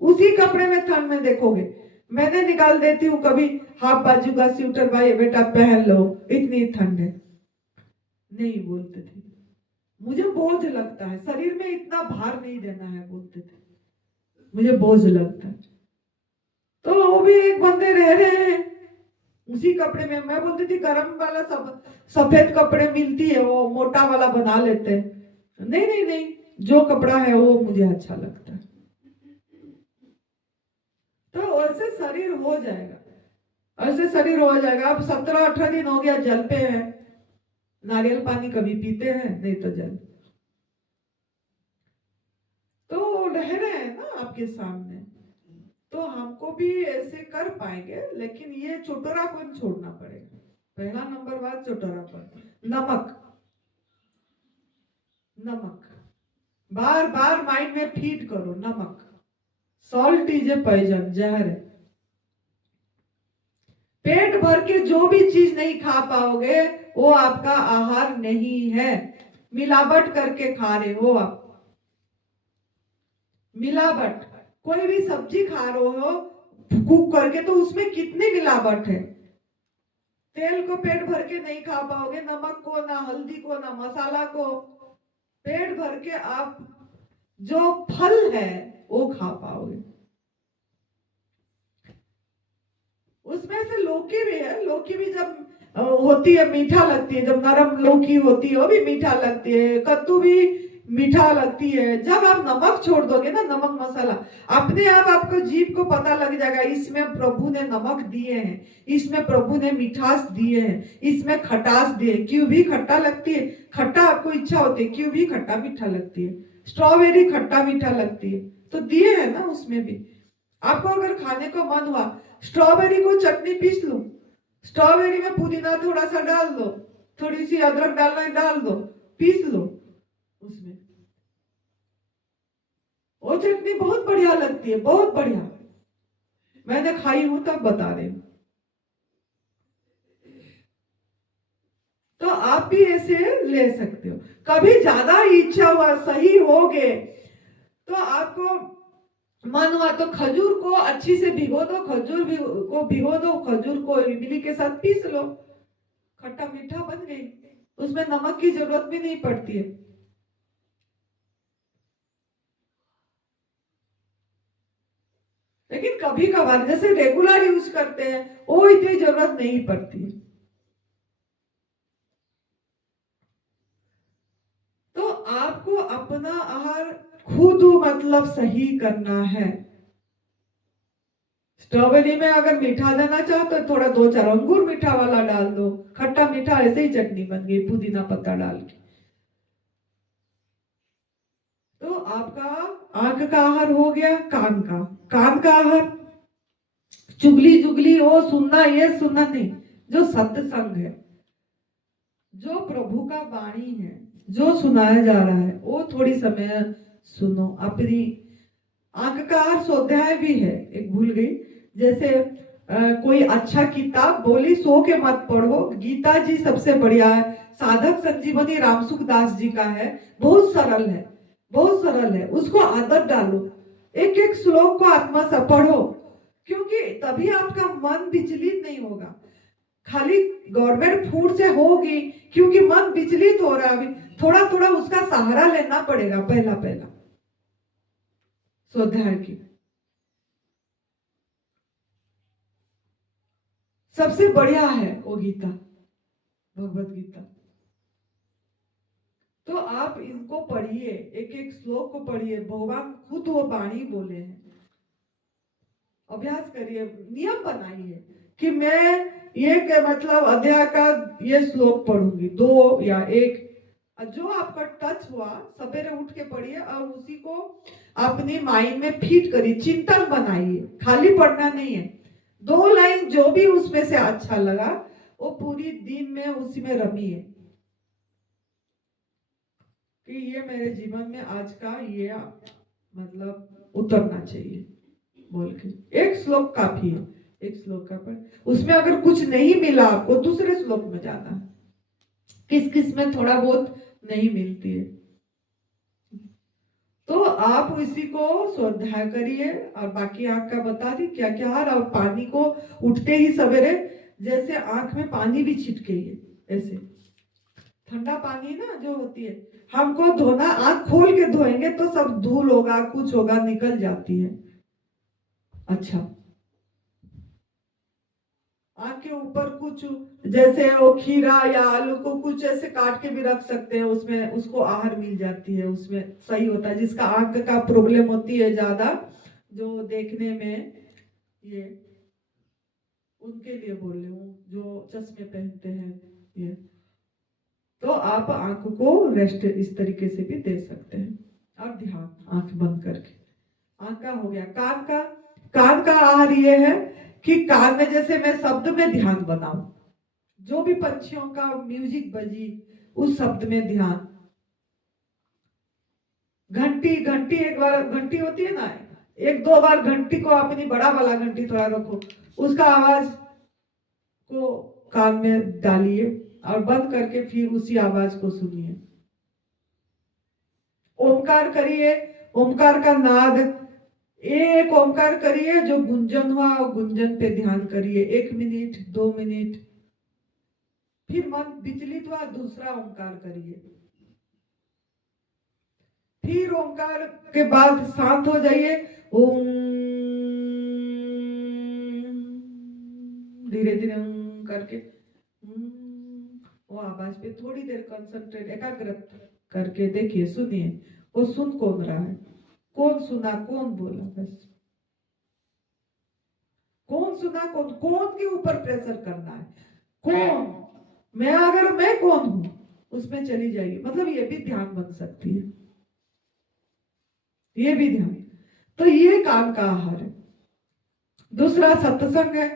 उसी कपड़े में ठंड में देखोगे, मैंने निकाल देती हूँ कभी हाफ बाजू का स्वेटर, भाई बेटा पहन लो, इतनी ठंड है। नहीं बोलते थे, मुझे बोझ लगता है, शरीर में इतना भार नहीं देना है, बोलते थे, मुझे बोझ लगता है। तो वो भी एक बंदे रह रहे हैं उसी कपड़े में। मैं बोलती थी गरम वाला सब सफेद कपड़े मिलती है, वो मोटा वाला बना लेते हैं। नहीं नहीं नहीं, जो कपड़ा है वो मुझे अच्छा लगता है। तो ऐसे शरीर हो जाएगा, ऐसे शरीर हो जाएगा। अब 17-18 दिन हो गया जल पे है, नारियल पानी कभी पीते हैं, नहीं तो जल। तो रह रहे हैं ना आपके सामने, तो हमको भी ऐसे कर पाएंगे, लेकिन ये चोटरापन छोड़ना पड़ेगा। पहला नंबर बात चोटरापन। नमक, नमक बार बार माइंड में फीड करो, नमक। सॉल्ट इज ए पॉइजन, जहर है। पेट भर के जो भी चीज नहीं खा पाओगे वो आपका आहार नहीं है। मिलावट करके खा रहे हो आप, मिलावट। कोई भी सब्जी खा रहे हो कुक करके, तो उसमें कितनी मिलावट है। तेल को पेट भर के नहीं खा पाओगे, नमक को, ना हल्दी को, ना मसाला को। पेट भर के आप जो फल है वो खा पाओगे। उसमें से लौकी भी है, लौकी भी जब होती है मीठा लगती है, जब नरम लौकी होती है वो भी मीठा लगती है, कद्दू भी मीठा लगती है। जब आप नमक छोड़ दोगे ना, नमक मसाला, अपने आप आपको जीभ को पता लग जाएगा, इसमें प्रभु ने नमक दिए हैं, इसमें प्रभु ने मिठास दिए हैं, इसमें खटास दिए। क्यों भी खट्टा लगती है, खट्टा आपको इच्छा होती है, क्यों भी खट्टा मीठा लगती है। स्ट्रॉबेरी खट्टा मीठा लगती है, तो दिए है ना उसमें भी। आपको अगर खाने को मन हुआ, स्ट्रॉबेरी को चटनी पीस लो, स्ट्रॉबेरी में पुदीना थोड़ा सा डाल दो, थोड़ी सी अदरक डालना डाल दो, पीस लो उसमें, वो चटनी बहुत बढ़िया लगती है, बहुत बढ़िया। मैंने खाई हूं तब बता रही हूं। तो आप भी ऐसे ले सकते हो। कभी ज्यादा इच्छा हुआ, सही हो गए, तो आपको मन हुआ तो खजूर को अच्छी से भिगो दो, खजूर को भिगो दो, खजूर को इमली के साथ पीस लो, खट्टा मीठा बन गई, उसमें नमक की जरूरत भी नहीं पड़ती है। लेकिन कभी कभार जैसे रेगुलर यूज करते हैं वो इतनी जरूरत नहीं पड़ती है। तो आपको अपना आहार खुद मतलब सही करना है। स्ट्रॉबेरी में अगर मीठा देना चाहो तो थोड़ा 2-4 अंगूर मीठा वाला डाल दो, खट्टा मीठा ऐसे ही चटनी बन गई पुदीना पत्ता डाल के। तो आपका आंख का आहार हो गया, कान का आहार, चुगली चुगली वो सुनना ये सुनना नहीं, जो सत्संग है, जो प्रभु का वाणी है, जो सुनाया जा रहा है वो थोड़ी समय सुनो। अपनी आंख का आहार स्वाध्याय भी है, एक भूल गई, जैसे कोई अच्छा किताब बोली सो के मत पढ़ो। गीता जी सबसे बढ़िया है, साधक संजीवनी रामसुख दास जी का है, बहुत सरल है, बहुत सरल है, उसको आदत डालो, एक एक श्लोक को आत्मा से पढ़ो, क्योंकि तभी आपका मन विचलित नहीं होगा। खाली गवर्नमेंट फूड से होगी, क्योंकि मन विचलित हो रहा है अभी, थोड़ा थोड़ा उसका सहारा लेना पड़ेगा। पहला पहला स्वाध्याय की सबसे बढ़िया है वो गीता, भगवत गीता। तो आप इनको पढ़िए, एक एक श्लोक को पढ़िए, भगवान खुद वो वाणी बोले हैं। अभ्यास करिए, नियम बनाइए कि मैं ये के मतलब अध्याय का ये श्लोक पढ़ूंगी, 2 या 1, जो आपका टच हुआ सवेरे उठ के पढ़िए और उसी को अपनी माइंड में फीड करिए, चिंतन बनाइए, खाली पढ़ना नहीं है। 2 लाइन जो भी उसमें से अच्छा लगा वो पूरी दिन में उसी में रमिए कि ये मेरे जीवन में आज का ये मतलब उतरना चाहिए बोल के। एक श्लोक काफी है, एक श्लोक का पढ़, उसमें अगर कुछ नहीं मिला आपको दूसरे श्लोक में जाना, किस किस में थोड़ा बहुत नहीं मिलती है। तो आप इसी को स्वाध्याय करिए। और बाकी आंख का बता दी क्या क्या हाल। और पानी को उठते ही सवेरे जैसे आंख में पानी भी छिटके, ऐसे ठंडा पानी ना जो होती है, हमको धोना, आंख खोल के धोएंगे तो सब धूल होगा, कुछ होगा, निकल जाती है। अच्छा, आंख के ऊपर कुछ जैसे वो खीरा या आलू को कुछ ऐसे काट के भी रख सकते हैं, उसमें उसको आहार मिल जाती है, उसमें सही होता है। जिसका आंख का प्रॉब्लम होती है ज्यादा, जो देखने में, ये उनके लिए बोल रही हूँ जो चश्मे पहनते हैं ये। तो आप आंख को रेस्ट इस तरीके से भी दे सकते हैं। और ध्यान, आंख बंद करके। आंख का हो गया। कान का आहार ये है कि कान में जैसे मैं शब्द में ध्यान बनाऊं, जो भी पंछियों का म्यूजिक बजी उस शब्द में ध्यान। घंटी घंटी एक बार घंटी होती है ना, एक दो बार घंटी को अपनी बड़ा वाला घंटी थोड़ा रखो, उसका आवाज को कान में डालिए और बंद करके फिर उसी आवाज को सुनिए। ओमकार करिए, ओमकार का नाद, एक ओमकार करिए जो गुंजन हुआ और गुंजन पे ध्यान करिए 1 मिनट 2 मिनट। फिर मन विचलित हुआ, दूसरा ओमकार करिए। फिर ओमकार के बाद शांत हो जाइए, ओम, धीरे धीरे करके वो आवाज पे थोड़ी देर कंसंट्रेट, एकाग्रत करके देखिए, सुनिए वो सुन कौन रहा है, कौन सुना, कौन बोला, बस कौन सुना, कौन के ऊपर प्रेशर करना है, कौन, मैं, अगर मैं कौन हूं उसमें चली जाइए। मतलब ये भी ध्यान बन सकती है, ये भी ध्यान। तो ये कान का आहार है। दूसरा सत्संग है।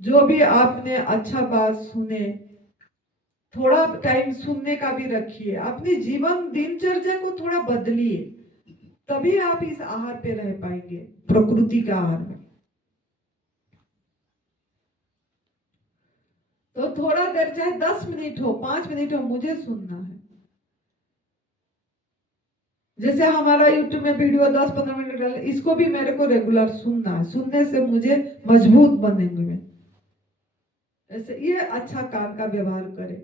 जो भी आपने अच्छा बात सुने, थोड़ा टाइम सुनने का भी रखिए, अपनी जीवन दिनचर्या को थोड़ा बदलिए, तभी आप इस आहार पे रह पाएंगे, प्रकृति का आहार में। तो थोड़ा देर, चाहे 10 मिनट हो, 5 मिनट हो, मुझे सुनना है। जैसे हमारा यूट्यूब में वीडियो 10-15 मिनट डाले, इसको भी मेरे को रेगुलर सुनना है, सुनने से मुझे मजबूत बनेंगे मैं। ऐसे ये अच्छा कान का व्यवहार करें।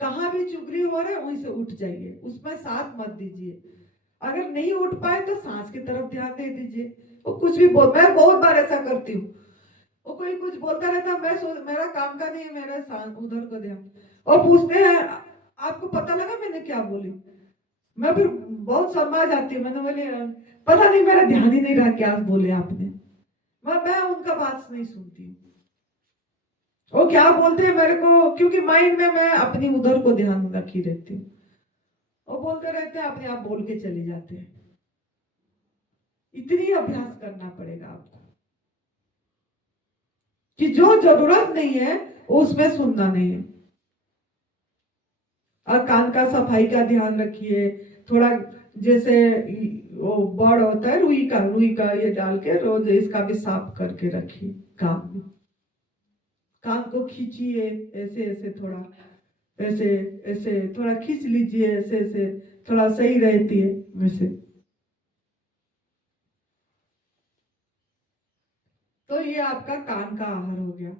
कहाँ भी चुगली हो रहे वहीं से उठ जाइए, उसमें साथ मत दीजिए। अगर नहीं उठ पाए तो सांस की तरफ ध्यान दे दीजिए। वो कुछ भी बोल, मैं बहुत बार ऐसा करती हूँ, वो कोई कुछ बोलता रहता, मैं मेरा काम का नहीं है, मेरा सांस उधर को ध्यान। और पूछते हैं आपको पता लगा मैंने क्या बोली, मैं फिर बहुत शर्मा जाती हूँ, मैंने बोले पता नहीं, मेरा ध्यान ही नहीं रहा क्या बोले आपने। मैं उनका बात नहीं सुनती हूँ, वो क्या बोलते हैं मेरे को, क्योंकि माइंड में मैं अपनी उधर को ध्यान रखी रहती हूँ। वो बोलते रहते हैं, अपने आप बोल के चले जाते हैं। इतनी अभ्यास करना पड़ेगा आपको कि जो जरूरत नहीं है उसमें सुनना नहीं है। और कान का सफाई का ध्यान रखिए थोड़ा, जैसे वो बड़ होता है रुई का ये डाल के रोज इसका भी साफ करके रखिए। कान में, कान को खींचिए, ऐसे ऐसे थोड़ा, ऐसे ऐसे थोड़ा खींच लीजिए, ऐसे ऐसे थोड़ा सही रहती है वैसे। तो ये आपका कान का आहार हो गया।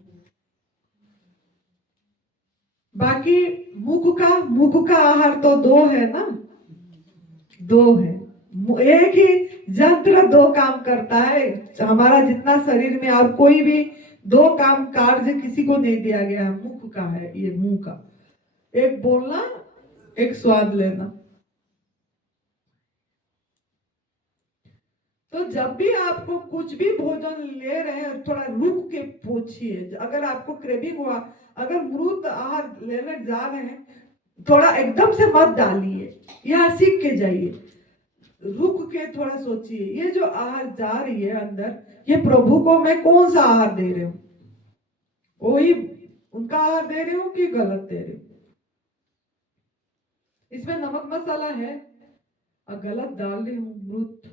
बाकी मुख का आहार तो 2 है ना, 2 है। एक ही यंत्र 2 काम करता है, हमारा जितना शरीर में और कोई भी 2 काम कार्य किसी को नहीं दिया गया, मुख का है ये, मुंह का, एक बोलना, एक स्वाद लेना। तो जब भी आपको कुछ भी भोजन ले रहे हैं, थोड़ा रुक के पूछिए। अगर आपको क्रेविंग हुआ, अगर मृत आहार लेने जा रहे हैं, थोड़ा एकदम से मत डालिए, यहाँ सीख के जाइए, रुक के थोड़ा सोचिए, ये जो आहार जा रही है अंदर, ये प्रभु को मैं कौन सा आहार दे रही हूँ, वही उनका आहार दे रही हूँ कि गलत दे रही हूँ। इसमें नमक मसाला है और गलत डाल रही हूँ मृत,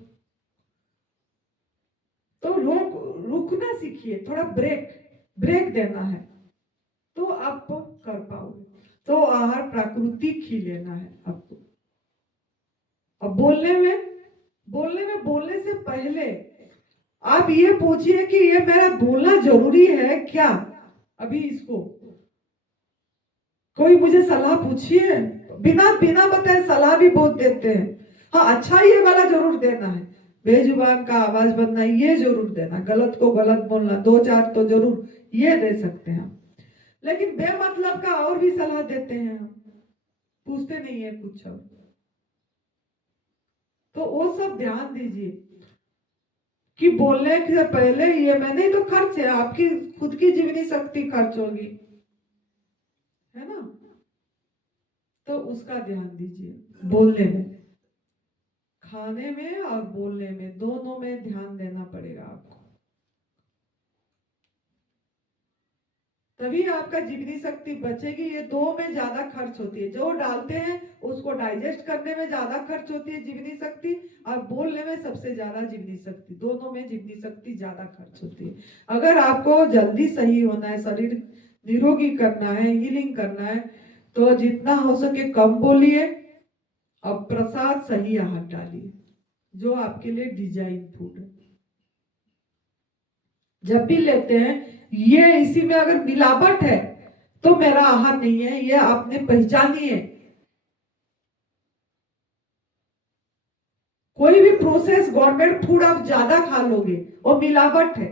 तो रुकना सीखिए, थोड़ा ब्रेक देना है, तो आप कर पाओगे। तो आहार प्राकृतिक ही लेना है आपको। अब बोलने में बोलने से पहले आप ये पूछिए कि ये मेरा बोलना जरूरी है क्या। अभी इसको कोई मुझे सलाह पूछिए, बिना बिना बताए सलाह भी बहुत देते हैं। हाँ, अच्छा ये वाला जरूर देना है, बेजुबान का आवाज बनना ये जरूर देना, गलत को गलत बोलना, दो चार तो जरूर ये दे सकते हैं। लेकिन बेमतलब का और भी सलाह देते हैं, हम पूछते नहीं है कुछ और। तो वो सब ध्यान दीजिए कि बोलने से पहले ये मैंने तो खर्च है, आपकी खुद की जीवनी शक्ति खर्च होगी, है ना। तो उसका ध्यान दीजिए बोलने में, खाने में और बोलने में, दोनों में ध्यान देना पड़ेगा आपको, तभी आपका जीवनी शक्ति बचेगी। ये दो में ज्यादा खर्च होती है, जो डालते हैं उसको डाइजेस्ट करने में ज्यादा खर्च होती है जीवनी शक्ति, और बोलने में सबसे ज्यादा जीवनी शक्ति, दोनों में जीवनी शक्ति ज्यादा खर्च होती है। अगर आपको जल्दी सही होना है, शरीर निरोगी करना है, हीलिंग करना है, तो जितना हो सके कम बोलिए और प्रसाद सही आहार डालिए, जो आपके लिए डिजाइन फूड है। जब भी लेते हैं ये इसी में अगर मिलावट है तो मेरा आहार नहीं है, ये आपने पहचानी है। कोई भी प्रोसेस गवर्नमेंट फूड आप ज्यादा खा लोगे वो मिलावट है।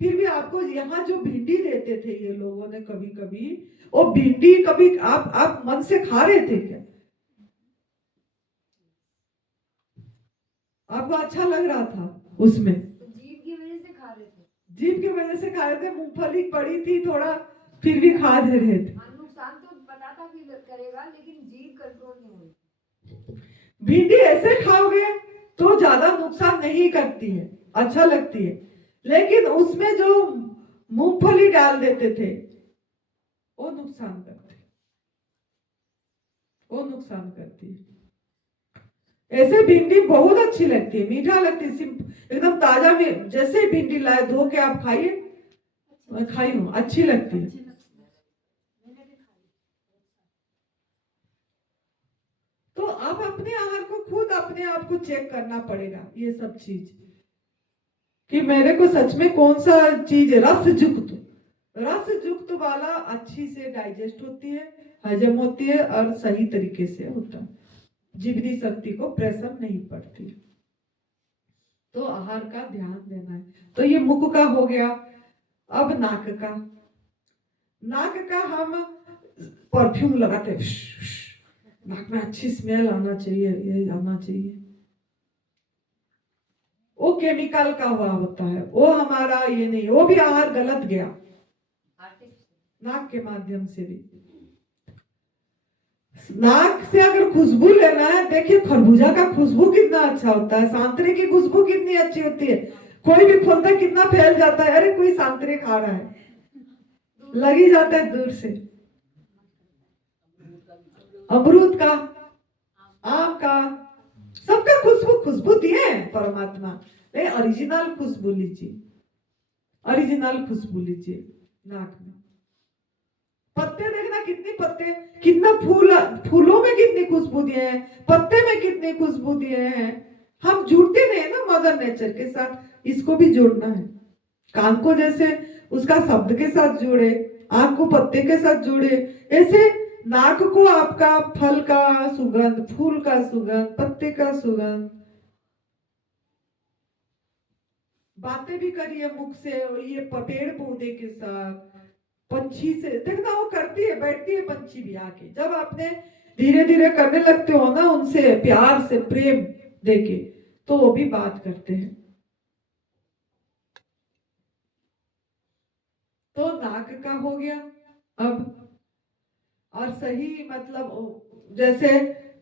फिर भी आपको यहाँ जो भिंडी देते थे ये लोगों ने, कभी कभी वो भिंडी कभी आप मन से खा रहे थे क्या? आपको अच्छा लग रहा था उसमें? जीभ की वजह से खा रहे थे, जीभ की वजह से खा रहे थे, मूंगफली पड़ी थी थोड़ा, फिर भी खा दे रहे थे। नुकसान तो पता था कि करेगा, लेकिन जीभ कंट्रोल नहीं हुई। भिंडी ऐसे खाओगे तो ज्यादा नुकसान नहीं करती है, अच्छा लगती है, लेकिन उसमें जो मूंगफली डाल देते थे वो नुकसान करती, वो नुकसान करती है। ऐसे भिंडी बहुत अच्छी लगती है, मीठा लगती है, एकदम ताजा में जैसे भिंडी लाए धो के आप खाइए, मैं खाई हूँ, अच्छी लगती है। तो आप अपने आहार को खुद अपने आप को चेक करना पड़ेगा, ये सब चीज कि मेरे को सच में कौन सा चीज रस युक्त वाला अच्छी से डाइजेस्ट होती है, हजम होती है और सही तरीके से होता है, जीवनी शक्ति को प्रेशर नहीं पड़ती। तो आहार का ध्यान देना है। तो ये मुख का हो गया। अब नाक का हम परफ्यूम लगाते हैं, नाक में अच्छी स्मेल आना चाहिए, ये आना चाहिए, वो केमिकल का हुआ होता है, वो हमारा ये नहीं, वो भी आहार गलत गया। नाक के माध्यम से भी, नाक से अगर खुशबू लेना है, देखिए खरबूजा का खुशबू कितना अच्छा होता है, संतरे की खुशबू कितनी अच्छी होती है, कोई भी खोलता कितना फैल जाता है, अरे कोई संतरे खा रहा है, लगी जाता है दूर से। अमरूद का, आम का, सबका खुशबू दिए परमात्मा, नहीं ओरिजिनल खुशबू लीजिए, ओरिजिनल खुशबू लीजिए नाक में। पत्ते देखना, कितनी पत्ते, कितना फूलों में कितनी खुशबू दिए हैं, पत्ते में कितनी खुशबू दिए हैं। हम जुड़ते नहीं ना मदर नेचर के साथ, इसको भी जोड़ना है। कान को जैसे उसका शब्द के साथ जोड़े, आंख को पत्ते के साथ जोड़े, ऐसे नाक को आपका फल का सुगंध, फूल का सुगंध, पत्ते का सुगंध। बातें भी करिए मुख से, ये पेड़ पौधे के साथ, पंछी से देखना, वो करती है, बैठती है पंछी भी आके, जब आपने धीरे धीरे करने लगते हो ना उनसे प्यार से प्रेम देके, तो वो भी बात करते हैं। तो नाक का हो गया। अब और सही मतलब जैसे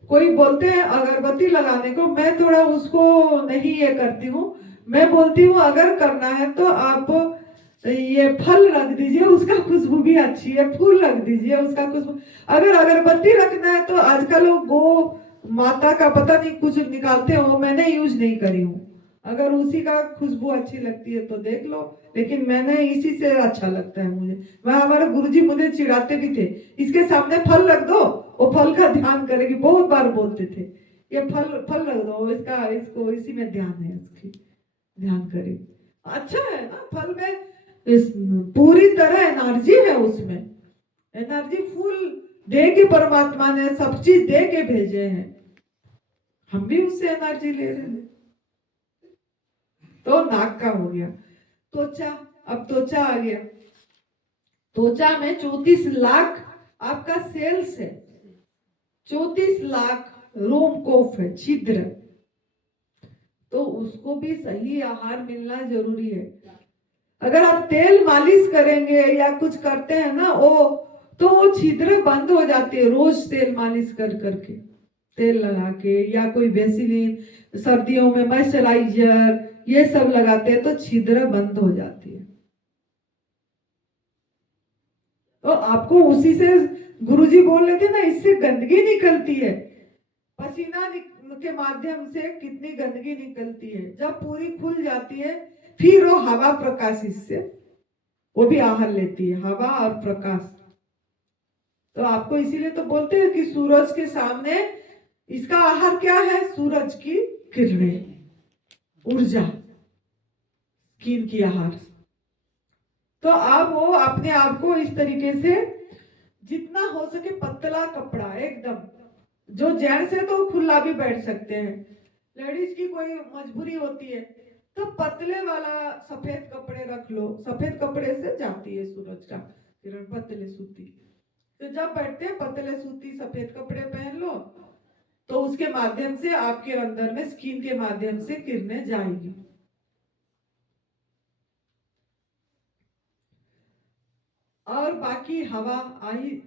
कोई बोलते हैं अगरबत्ती लगाने को, मैं थोड़ा उसको नहीं ये करती हूँ, मैं बोलती हूँ अगर करना है तो आप ये फल रख दीजिए, उसका खुशबू भी अच्छी है, फूल रख दीजिए, उसका खुशबू। अगर अगरबत्ती रखना है तो आजकल वो गो माता का पता नहीं कुछ निकालते हो, मैंने यूज नहीं करी हूँ, अगर उसी का खुशबू अच्छी लगती है तो देख लो, लेकिन मैंने इसी से अच्छा लगता है मुझे। वह हमारे गुरुजी मुझे चिढ़ाते भी थे, इसके सामने फल रख दो, वो फल का ध्यान करेगी, बहुत बार बोलते थे, ये फल फल रख दो, इसका इसको इसी में ध्यान है, इसकी ध्यान करें। अच्छा है ना, फल में इस पूरी तरह एनर्जी है, उसमें एनर्जी फुल दे के परमात्मा ने सब चीज दे के भेजे हैं, हम भी उससे एनर्जी ले रहे हैं। तो नाक का हो गया। त्वचा, अब त्वचा आ गया। त्वचा में 34 लाख आपका सेल्स है, 34 लाख रोमकोफ है, छिद्र। तो उसको भी सही आहार मिलना जरूरी है। अगर आप तेल मालिश करेंगे या कुछ करते हैं ना वो छिद्र बंद हो जाती है, रोज तेल मालिश कर करके, तेल लगा के, या कोई वेसिलीन, सर्दियों में मॉइस्चराइजर ये सब लगाते हैं तो छिद्र बंद हो जाती है। तो आपको उसी से गुरुजी बोल रहे थे ना, इससे गंदगी निकलती है, पसीना के माध्यम से कितनी गंदगी निकलती है। जब पूरी खुल जाती है फिर वो हवा प्रकाश, इससे वो भी आहार लेती है, हवा और प्रकाश। तो आपको इसीलिए तो बोलते हैं कि सूरज के सामने इसका आहार क्या है, सूरज की किरणें, ऊर्जा, स्किन की आहार। तो आप वो अपने आप को इस तरीके से जितना हो सके पतला कपड़ा एकदम, जो जेंट्स है तो खुला भी बैठ सकते हैं, लेडीज की कोई मजबूरी होती है तो पतले वाला सफेद कपड़े रख लो, सफेद कपड़े से जाती है सूरज का किरण, पतले सूती। तो जब बैठते हैं पतले सूती सफेद कपड़े पहन लो, तो उसके माध्यम से आपके अंदर में स्किन के माध्यम से किरणें जाएगी। और बाकी हवा आई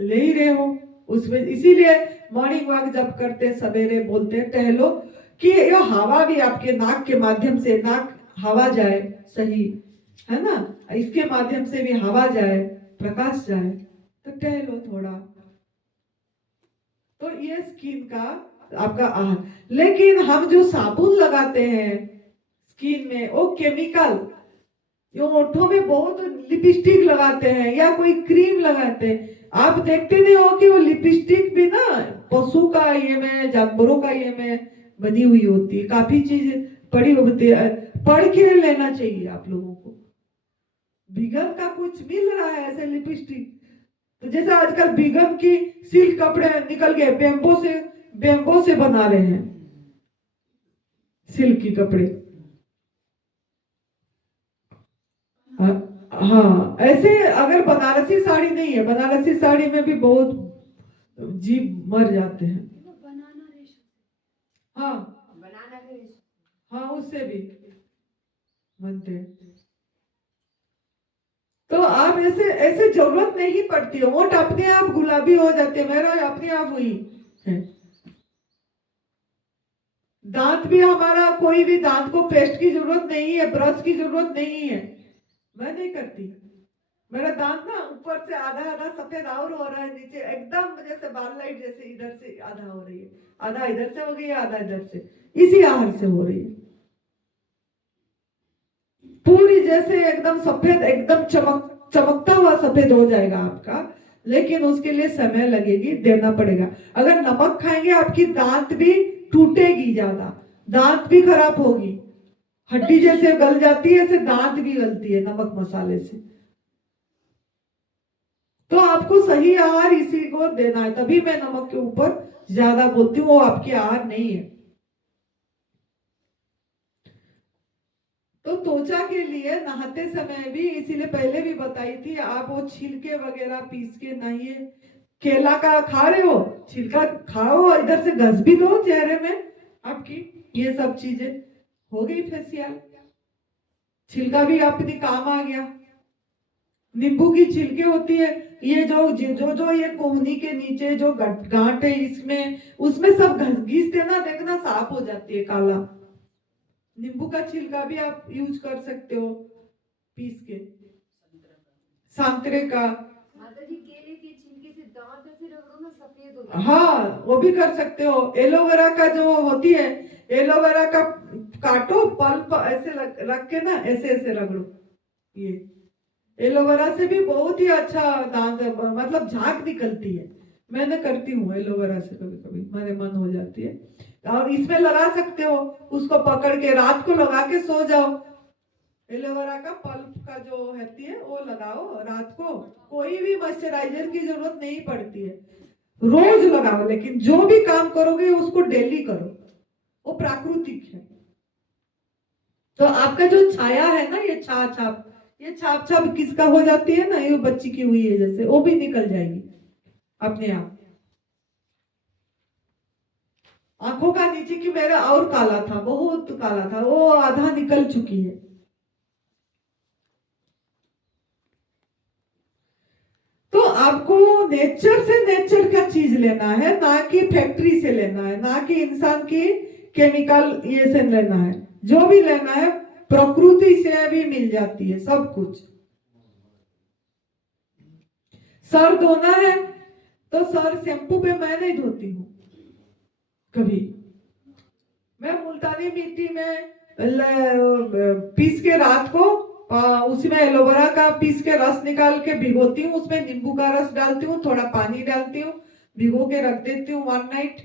ले ही रहे हो उसमें, इसीलिए मॉर्निंग वॉक जब करते सवेरे बोलते हैं टहलो, कि ये हवा भी आपके नाक के माध्यम से, नाक हवा जाए, सही है ना, इसके माध्यम से भी हवा जाए, प्रकाश जाए, तो टहलो थोड़ा। तो ये स्किन का आपका आहार। लेकिन हम जो साबुन लगाते हैं स्किन में, वो केमिकल, जो ओठों में बहुत लिपस्टिक लगाते हैं या कोई क्रीम लगाते हैं, आप देखते नहीं हो कि वो लिपस्टिक भी ना पशु का ये में, जानवरों का ये में बनी हुई होती है, काफी चीज पड़ी होती है, पढ़ के लेना चाहिए आप लोगों को। बिगन का कुछ मिल रहा है ऐसे लिपस्टिक, तो जैसे आजकल बिगन की सिल्क कपड़े निकल गए, बेम्बो से बना रहे हैं सिल्क की कपड़े। हाँ, ऐसे अगर बनारसी साड़ी नहीं है, बनारसी साड़ी में भी बहुत जीव मर जाते हैं। हाँ, हाँ उससे भी बनते हैं। तो आप ऐसे ऐसे जरूरत नहीं पड़ती है, ओठ अपने आप गुलाबी हो जाते हैं, मेरा अपने आप हुई है। दांत भी हमारा, कोई भी दांत को पेस्ट की जरूरत नहीं है, ब्रश की जरूरत नहीं है, मैं नहीं करती। मेरा दांत ना ऊपर से आधा आधा सफेद और हो रहा है, नीचे एकदम जैसे बाल लाइट जैसे इधर से आधा हो रही है, आधा इधर से हो गई है, आधा इधर से, इसी आहार से हो रही है। पूरी जैसे एकदम सफेद, एकदम चमकता हुआ सफेद हो जाएगा आपका, लेकिन उसके लिए समय लगेगी, देना पड़ेगा। अगर नमक खाएंगे आपकी दांत भी टूटेगी ज्यादा, दांत भी खराब होगी, हड्डी जैसे गल जाती है, ऐसे दांत भी गलती है नमक मसाले से। तो आपको सही आहार इसी को देना है, तभी मैं नमक के ऊपर ज्यादा बोलती हूँ, वो आपकी आहार नहीं है। तो त्वचा के लिए नहाते समय भी, इसीलिए पहले भी बताई थी, आप वो छिलके वगैरह पीस के नहाइए। केला का खा रहे हो, छिलका खाओ, इधर से घस भी दो चेहरे में आपकी, ये सब चीजें हो गई फेशियल, छिलका भी अपनी काम आ गया। नींबू की छिलके होती है, ये जो ये कोहनी के नीचे जो गांठ है, इसमें उसमें सब घिसते ना, देखना साफ हो जाती है काला। नींबू का छिलका भी आप यूज कर सकते हो पीस के। संतरे का, माता जी केले के छिलके से दांत ऐसे रगड़ो ना, सफेद हो जाता है। हाँ वो भी कर सकते हो। एलोवेरा का जो होती है, एलोवेरा का काटो, पल्प ऐसे रख के ना, ऐसे ऐसे रगड़ो, ये एलोवेरा से भी बहुत ही अच्छा दांत, मतलब झाग निकलती है। मैंने करती हूँ एलोवेरा से, कभी कभी मेरे मन हो जाती है और इसमें लगा सकते हो, उसको पकड़ के रात को लगा के सो जाओ। एलोवेरा का पल्प का जो होती है वो लगाओ रात को, कोई भी मॉइस्चराइजर की जरूरत नहीं पड़ती है, रोज लगाओ, लेकिन जो भी काम करोगे उसको डेली करो, वो प्राकृतिक है। तो आपका जो छाया है ना, ये छाप, ये छाप छाप किसका हो जाती है ना, ये बच्ची की हुई है जैसे, वो भी निकल जाएगी अपने आप। आंखों का नीचे की मेरा और काला था, बहुत काला था, वो आधा निकल चुकी है। तो आपको नेचर से नेचर का चीज लेना है, ना कि फैक्ट्री से लेना है, ना कि इंसान की केमिकल ये से लेना है। जो भी लेना है प्रकृति से भी मिल जाती है सब कुछ। सर धोना है तो सर शैम्पू पे मैं नहीं धोती हूँ कभी, मैं मुल्तानी मिट्टी में पीस के रात को उसमें एलोवेरा का पीस के रस निकाल के भिगोती हूँ, उसमें नींबू का रस डालती हूँ, थोड़ा पानी डालती हूँ, भिगो के रख देती हूँ 1 नाइट,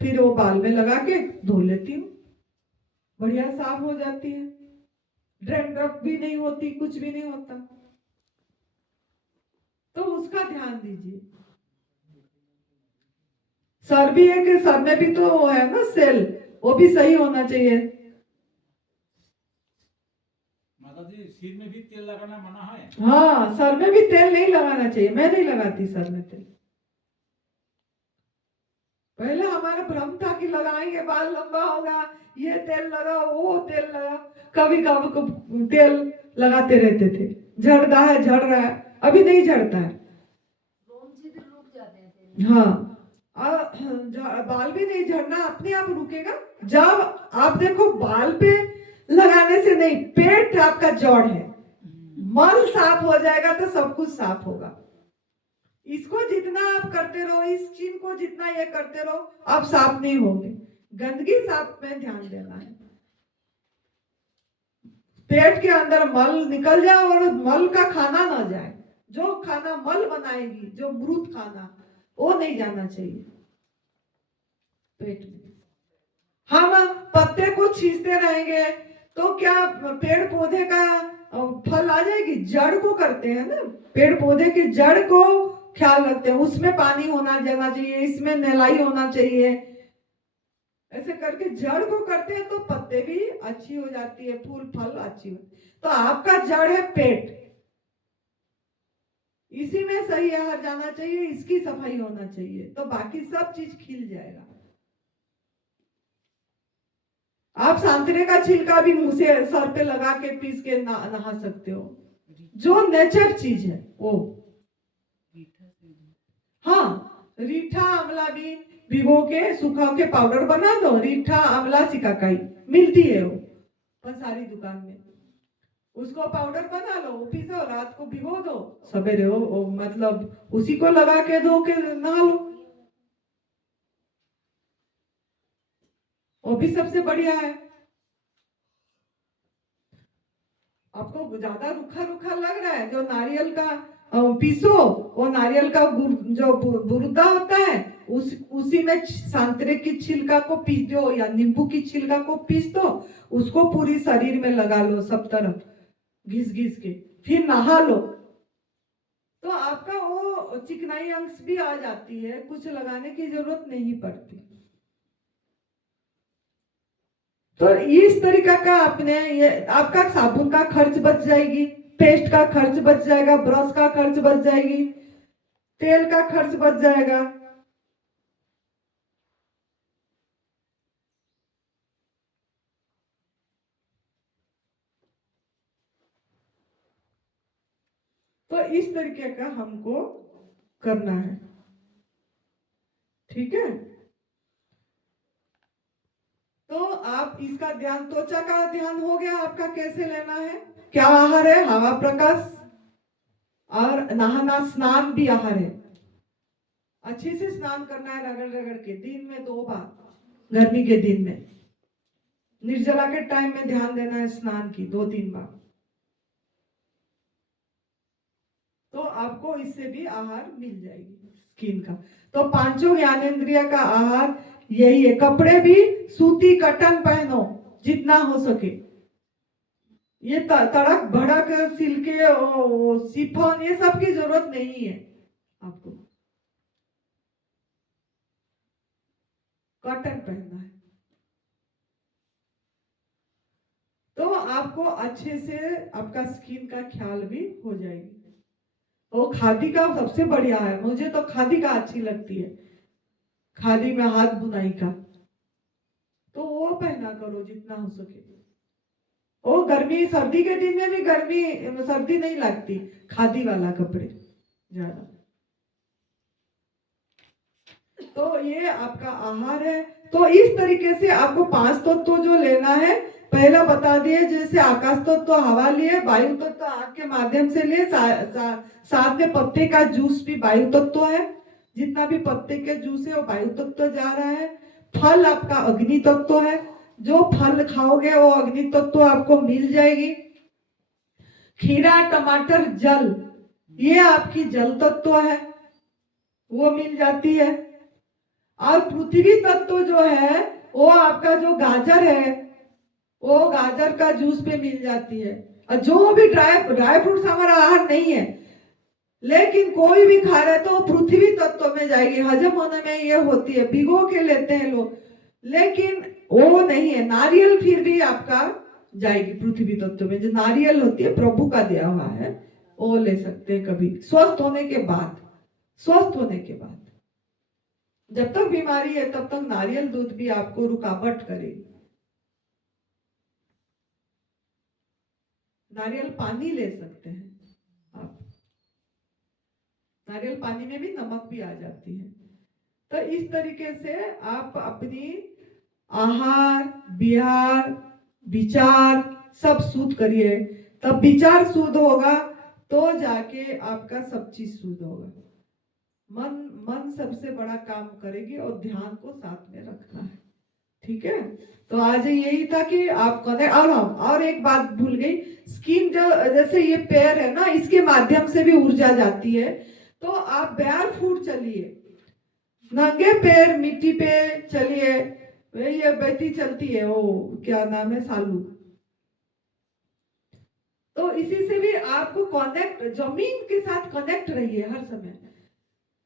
फिर वो बाल में लगा के धो लेती हूँ, बढ़िया साफ हो जाती है, डैंड्रफ भी नहीं होती, कुछ भी नहीं होता। तो उसका ध्यान दीजिए। सर भी है कि सर में भी तो है ना सेल, वो भी सही होना चाहिए। माताजी सिर में भी तेल लगाना मना है? हाँ, सर में भी तेल नहीं लगाना चाहिए, मैं नहीं लगाती सर में तेल। पहले हमारा भ्रम था कि लगाएंगे बाल लंबा होगा, ये तेल लगाओ वो तेल लगाओ, कभी कभी तेल लगाते रहते थे, झड़ रहा है झड़ रहा है, अभी नहीं झड़ता है। रोम छिद्र रुक जाते हैं तेल। हाँ, बाल भी नहीं झड़ना अपने आप रुकेगा जब आप देखो, बाल पे लगाने से नहीं, पेट आपका जड़ है, मल साफ हो जाएगा तो सब कुछ साफ होगा। इसको जितना आप करते रहो, इस चीज को जितना ये करते रहो, आप साफ नहीं होंगे। गंदगी साफ में ध्यान देना है, पेट के अंदर मल निकल जाए और मल का खाना ना जाए, जो खाना मल बनाएगी, जो मृत खाना, वो नहीं जाना चाहिए पेट में। हम पत्ते को छींचते रहेंगे तो क्या पेड़ पौधे का फल आ जाएगी? जड़ को करते हैं ना, पेड़ पौधे की जड़ को ख्याल रखते हैं, उसमें पानी होना जाना चाहिए, इसमें नलाई होना चाहिए, ऐसे करके जड़ को करते हैं तो पत्ते भी अच्छी हो जाती है, फूल फल अच्छी हो। तो आपका जड़ है पेट, इसी में सही आहार जाना चाहिए, इसकी सफाई होना चाहिए, तो बाकी सब चीज खिल जाएगा। आप संतरे का छिलका भी मुंह से सर पे लगा के पीस के नहा सकते हो, जो नेचर चीज है वो। हाँ, रीठा आंवला भी भिगो के सुखा के पाउडर बना दो, रीठा आंवला सिकाकाई मिलती है वो पंसारी दुकान में, उसको पाउडर बना लो, पीसो, रात को भिगो दो, सवेरे वो मतलब उसी को लगा के धो के नहा लो, वो भी सबसे बढ़िया है। आपको ज्यादा रूखा रूखा लग रहा है, जो नारियल का पीसो, वो नारियल का जो बुरुदा होता है, उसी में संतरे की छिलका को पीस दो या नींबू की छिलका को पीस दो, उसको पूरी शरीर में लगा लो, सब तरफ घिस घिस के, फिर नहा लो, तो आपका वो चिकनाई अंश भी आ जाती है, कुछ लगाने की जरूरत नहीं पड़ती। तो इस तरीका का आपने ये, आपका साबुन का खर्च बच जाएगी, पेस्ट का खर्च बच जाएगा, ब्रश का खर्च बच जाएगी, तेल का खर्च बच जाएगा। तो इस तरीके का हमको करना है, ठीक है। तो आप इसका ध्यान, त्वचा का ध्यान हो गया आपका, कैसे लेना है, क्या आहार है, हवा प्रकाश और नहाना, स्नान भी आहार है, अच्छे से स्नान करना है, रगड़ रगड़ के, दिन में 2 बार, गर्मी के दिन में, निर्जला के टाइम में ध्यान देना है स्नान की 2-3 बार। तो आपको इससे भी आहार मिल जाएगी स्किन का। तो 5 ज्ञानेंद्रिय का आहार यही है। कपड़े भी सूती कटन पहनो जितना हो सके। ये तड़क भड़क सिल्के शिफॉन ये सब की जरूरत नहीं है आपको, कॉटन पहनना है। तो आपको अच्छे से आपका स्किन का ख्याल भी हो जाएगी। वो खादी का सबसे बढ़िया है, मुझे तो खादी का अच्छी लगती है, खादी में हाथ बुनाई का, तो वो पहना करो जितना हो सके। वो गर्मी सर्दी के दिन में भी सर्दी नहीं लगती खादी वाला कपड़े ज्यादा। तो ये आपका आहार है। तो इस तरीके से आपको 5 तत्व जो लेना है पहला बता दिए, जैसे आकाश तत्व हवा लिए, वायु तत्व आग के माध्यम से लिए, साथ में पत्ते का जूस भी वायु तत्व है, जितना भी पत्ते के जूस है वो वायु तत्व जा रहा है। फल आपका अग्नि तत्व है, जो फल खाओगे वो अग्नि तत्व आपको मिल जाएगी। खीरा टमाटर जल, ये आपकी जल तत्व है, वो मिल जाती है। और पृथ्वी तत्व जो है वो आपका जो गाजर है वो गाजर का जूस पे मिल जाती है। और जो भी ड्राई फ्रूट्स हमारा आहार नहीं है, लेकिन कोई भी खा रहे तो पृथ्वी तत्व में जाएगी, हजम होने में ये होती है, भिगो के लेते हैं लोग, लेकिन वो नहीं है। नारियल फिर भी आपका जाएगी पृथ्वी तत्व में, जो नारियल होती है प्रभु का दिया हुआ है, वो ले सकते हैं कभी स्वस्थ होने के बाद। स्वस्थ होने के बाद, जब तक बीमारी है तब तक नारियल दूध भी आपको रुकावट करेगी। नारियल पानी ले सकते हैं आप, नारियल पानी में भी नमक भी आ जाती है। तो इस तरीके से आप अपनी आहार विहार विचार सब शुद्ध करिए, तब विचार शुद्ध होगा तो जाके आपका सब चीज शुद्ध होगा। मन सबसे बड़ा काम करेगी और ध्यान को साथ में रखना है। ठीक है, तो आज यही था कि आप करें। और एक बात भूल गई, स्किन जो जैसे ये पैर है ना, इसके माध्यम से भी ऊर्जा जाती है। तो आप बैर फूट चलिए, नंगे पैर मिट्टी पे चलिए, ये बैठी चलती है वो क्या नाम है सालू, तो इसी से भी आपको कनेक्ट, जमीन के साथ कनेक्ट रहिए हर समय।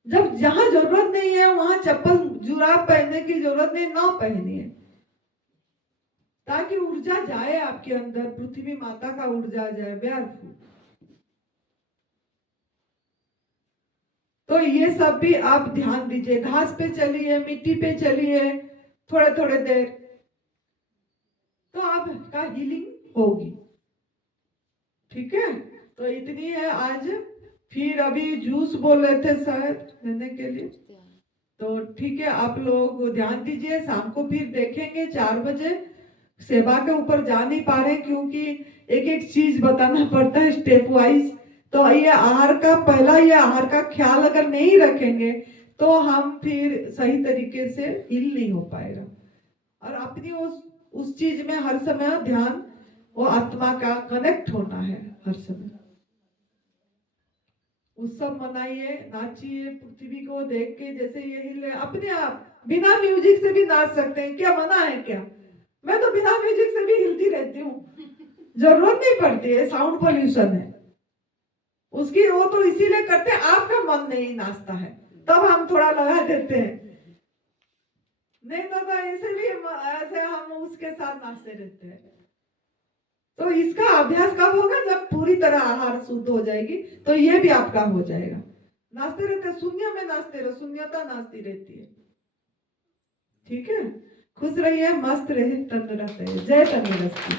जब जहां जरूरत नहीं है वहां चप्पल जुराब पहनने की जरूरत नहीं, ना पहनिए, ताकि ऊर्जा जाए आपके अंदर, पृथ्वी माता का ऊर्जा जाए। बैर फूट, तो ये सब भी आप ध्यान दीजिए। घास पे चलिए, मिट्टी पे चलिए थोड़े थोड़े देर, तो आपका हीलिंग होगी। ठीक है, तो इतनी है आज। फिर अभी जूस बोल रहे थे शायद लेने के लिए, तो ठीक है, आप लोग ध्यान दीजिए। शाम को फिर देखेंगे 4 बजे। सेवा के ऊपर जा नहीं पा रहे क्योंकि एक एक चीज बताना पड़ता है स्टेप वाइज। तो ये आहार का पहला, ये आहार का ख्याल अगर नहीं रखेंगे तो हम फिर सही तरीके से हील नहीं हो पाएगा। और अपनी उस चीज में हर समय ध्यान, वो आत्मा का कनेक्ट होना है हर समय। उत्सव मनाइए, नाचिए, पृथ्वी को देख के जैसे ये हिले, अपने आप बिना म्यूजिक से भी नाच सकते हैं। क्या मना है क्या? मैं तो बिना म्यूजिक से भी हिलती रहती हूँ, जरूरत नहीं पड़ती है, साउंड पोल्यूशन है उसकी, वो तो इसीलिए करते हैं आपका मन नहीं नाचता है, तब हम थोड़ा लगा देते हैं, नहीं तो ऐसे भी ऐसे हम उसके साथ नाचते रहते हैं। तो इसका अभ्यास कब होगा? जब पूरी तरह आहार शुद्ध हो जाएगी, तो ये भी आपका हो जाएगा। नाचते रहते, शून्य में नाचते रहो, शून्यता नाचती रहती है। ठीक है, खुश रहिए, मस्त रहिए, तंदुरुस्त रहिए। जय तंदुरुस्ती।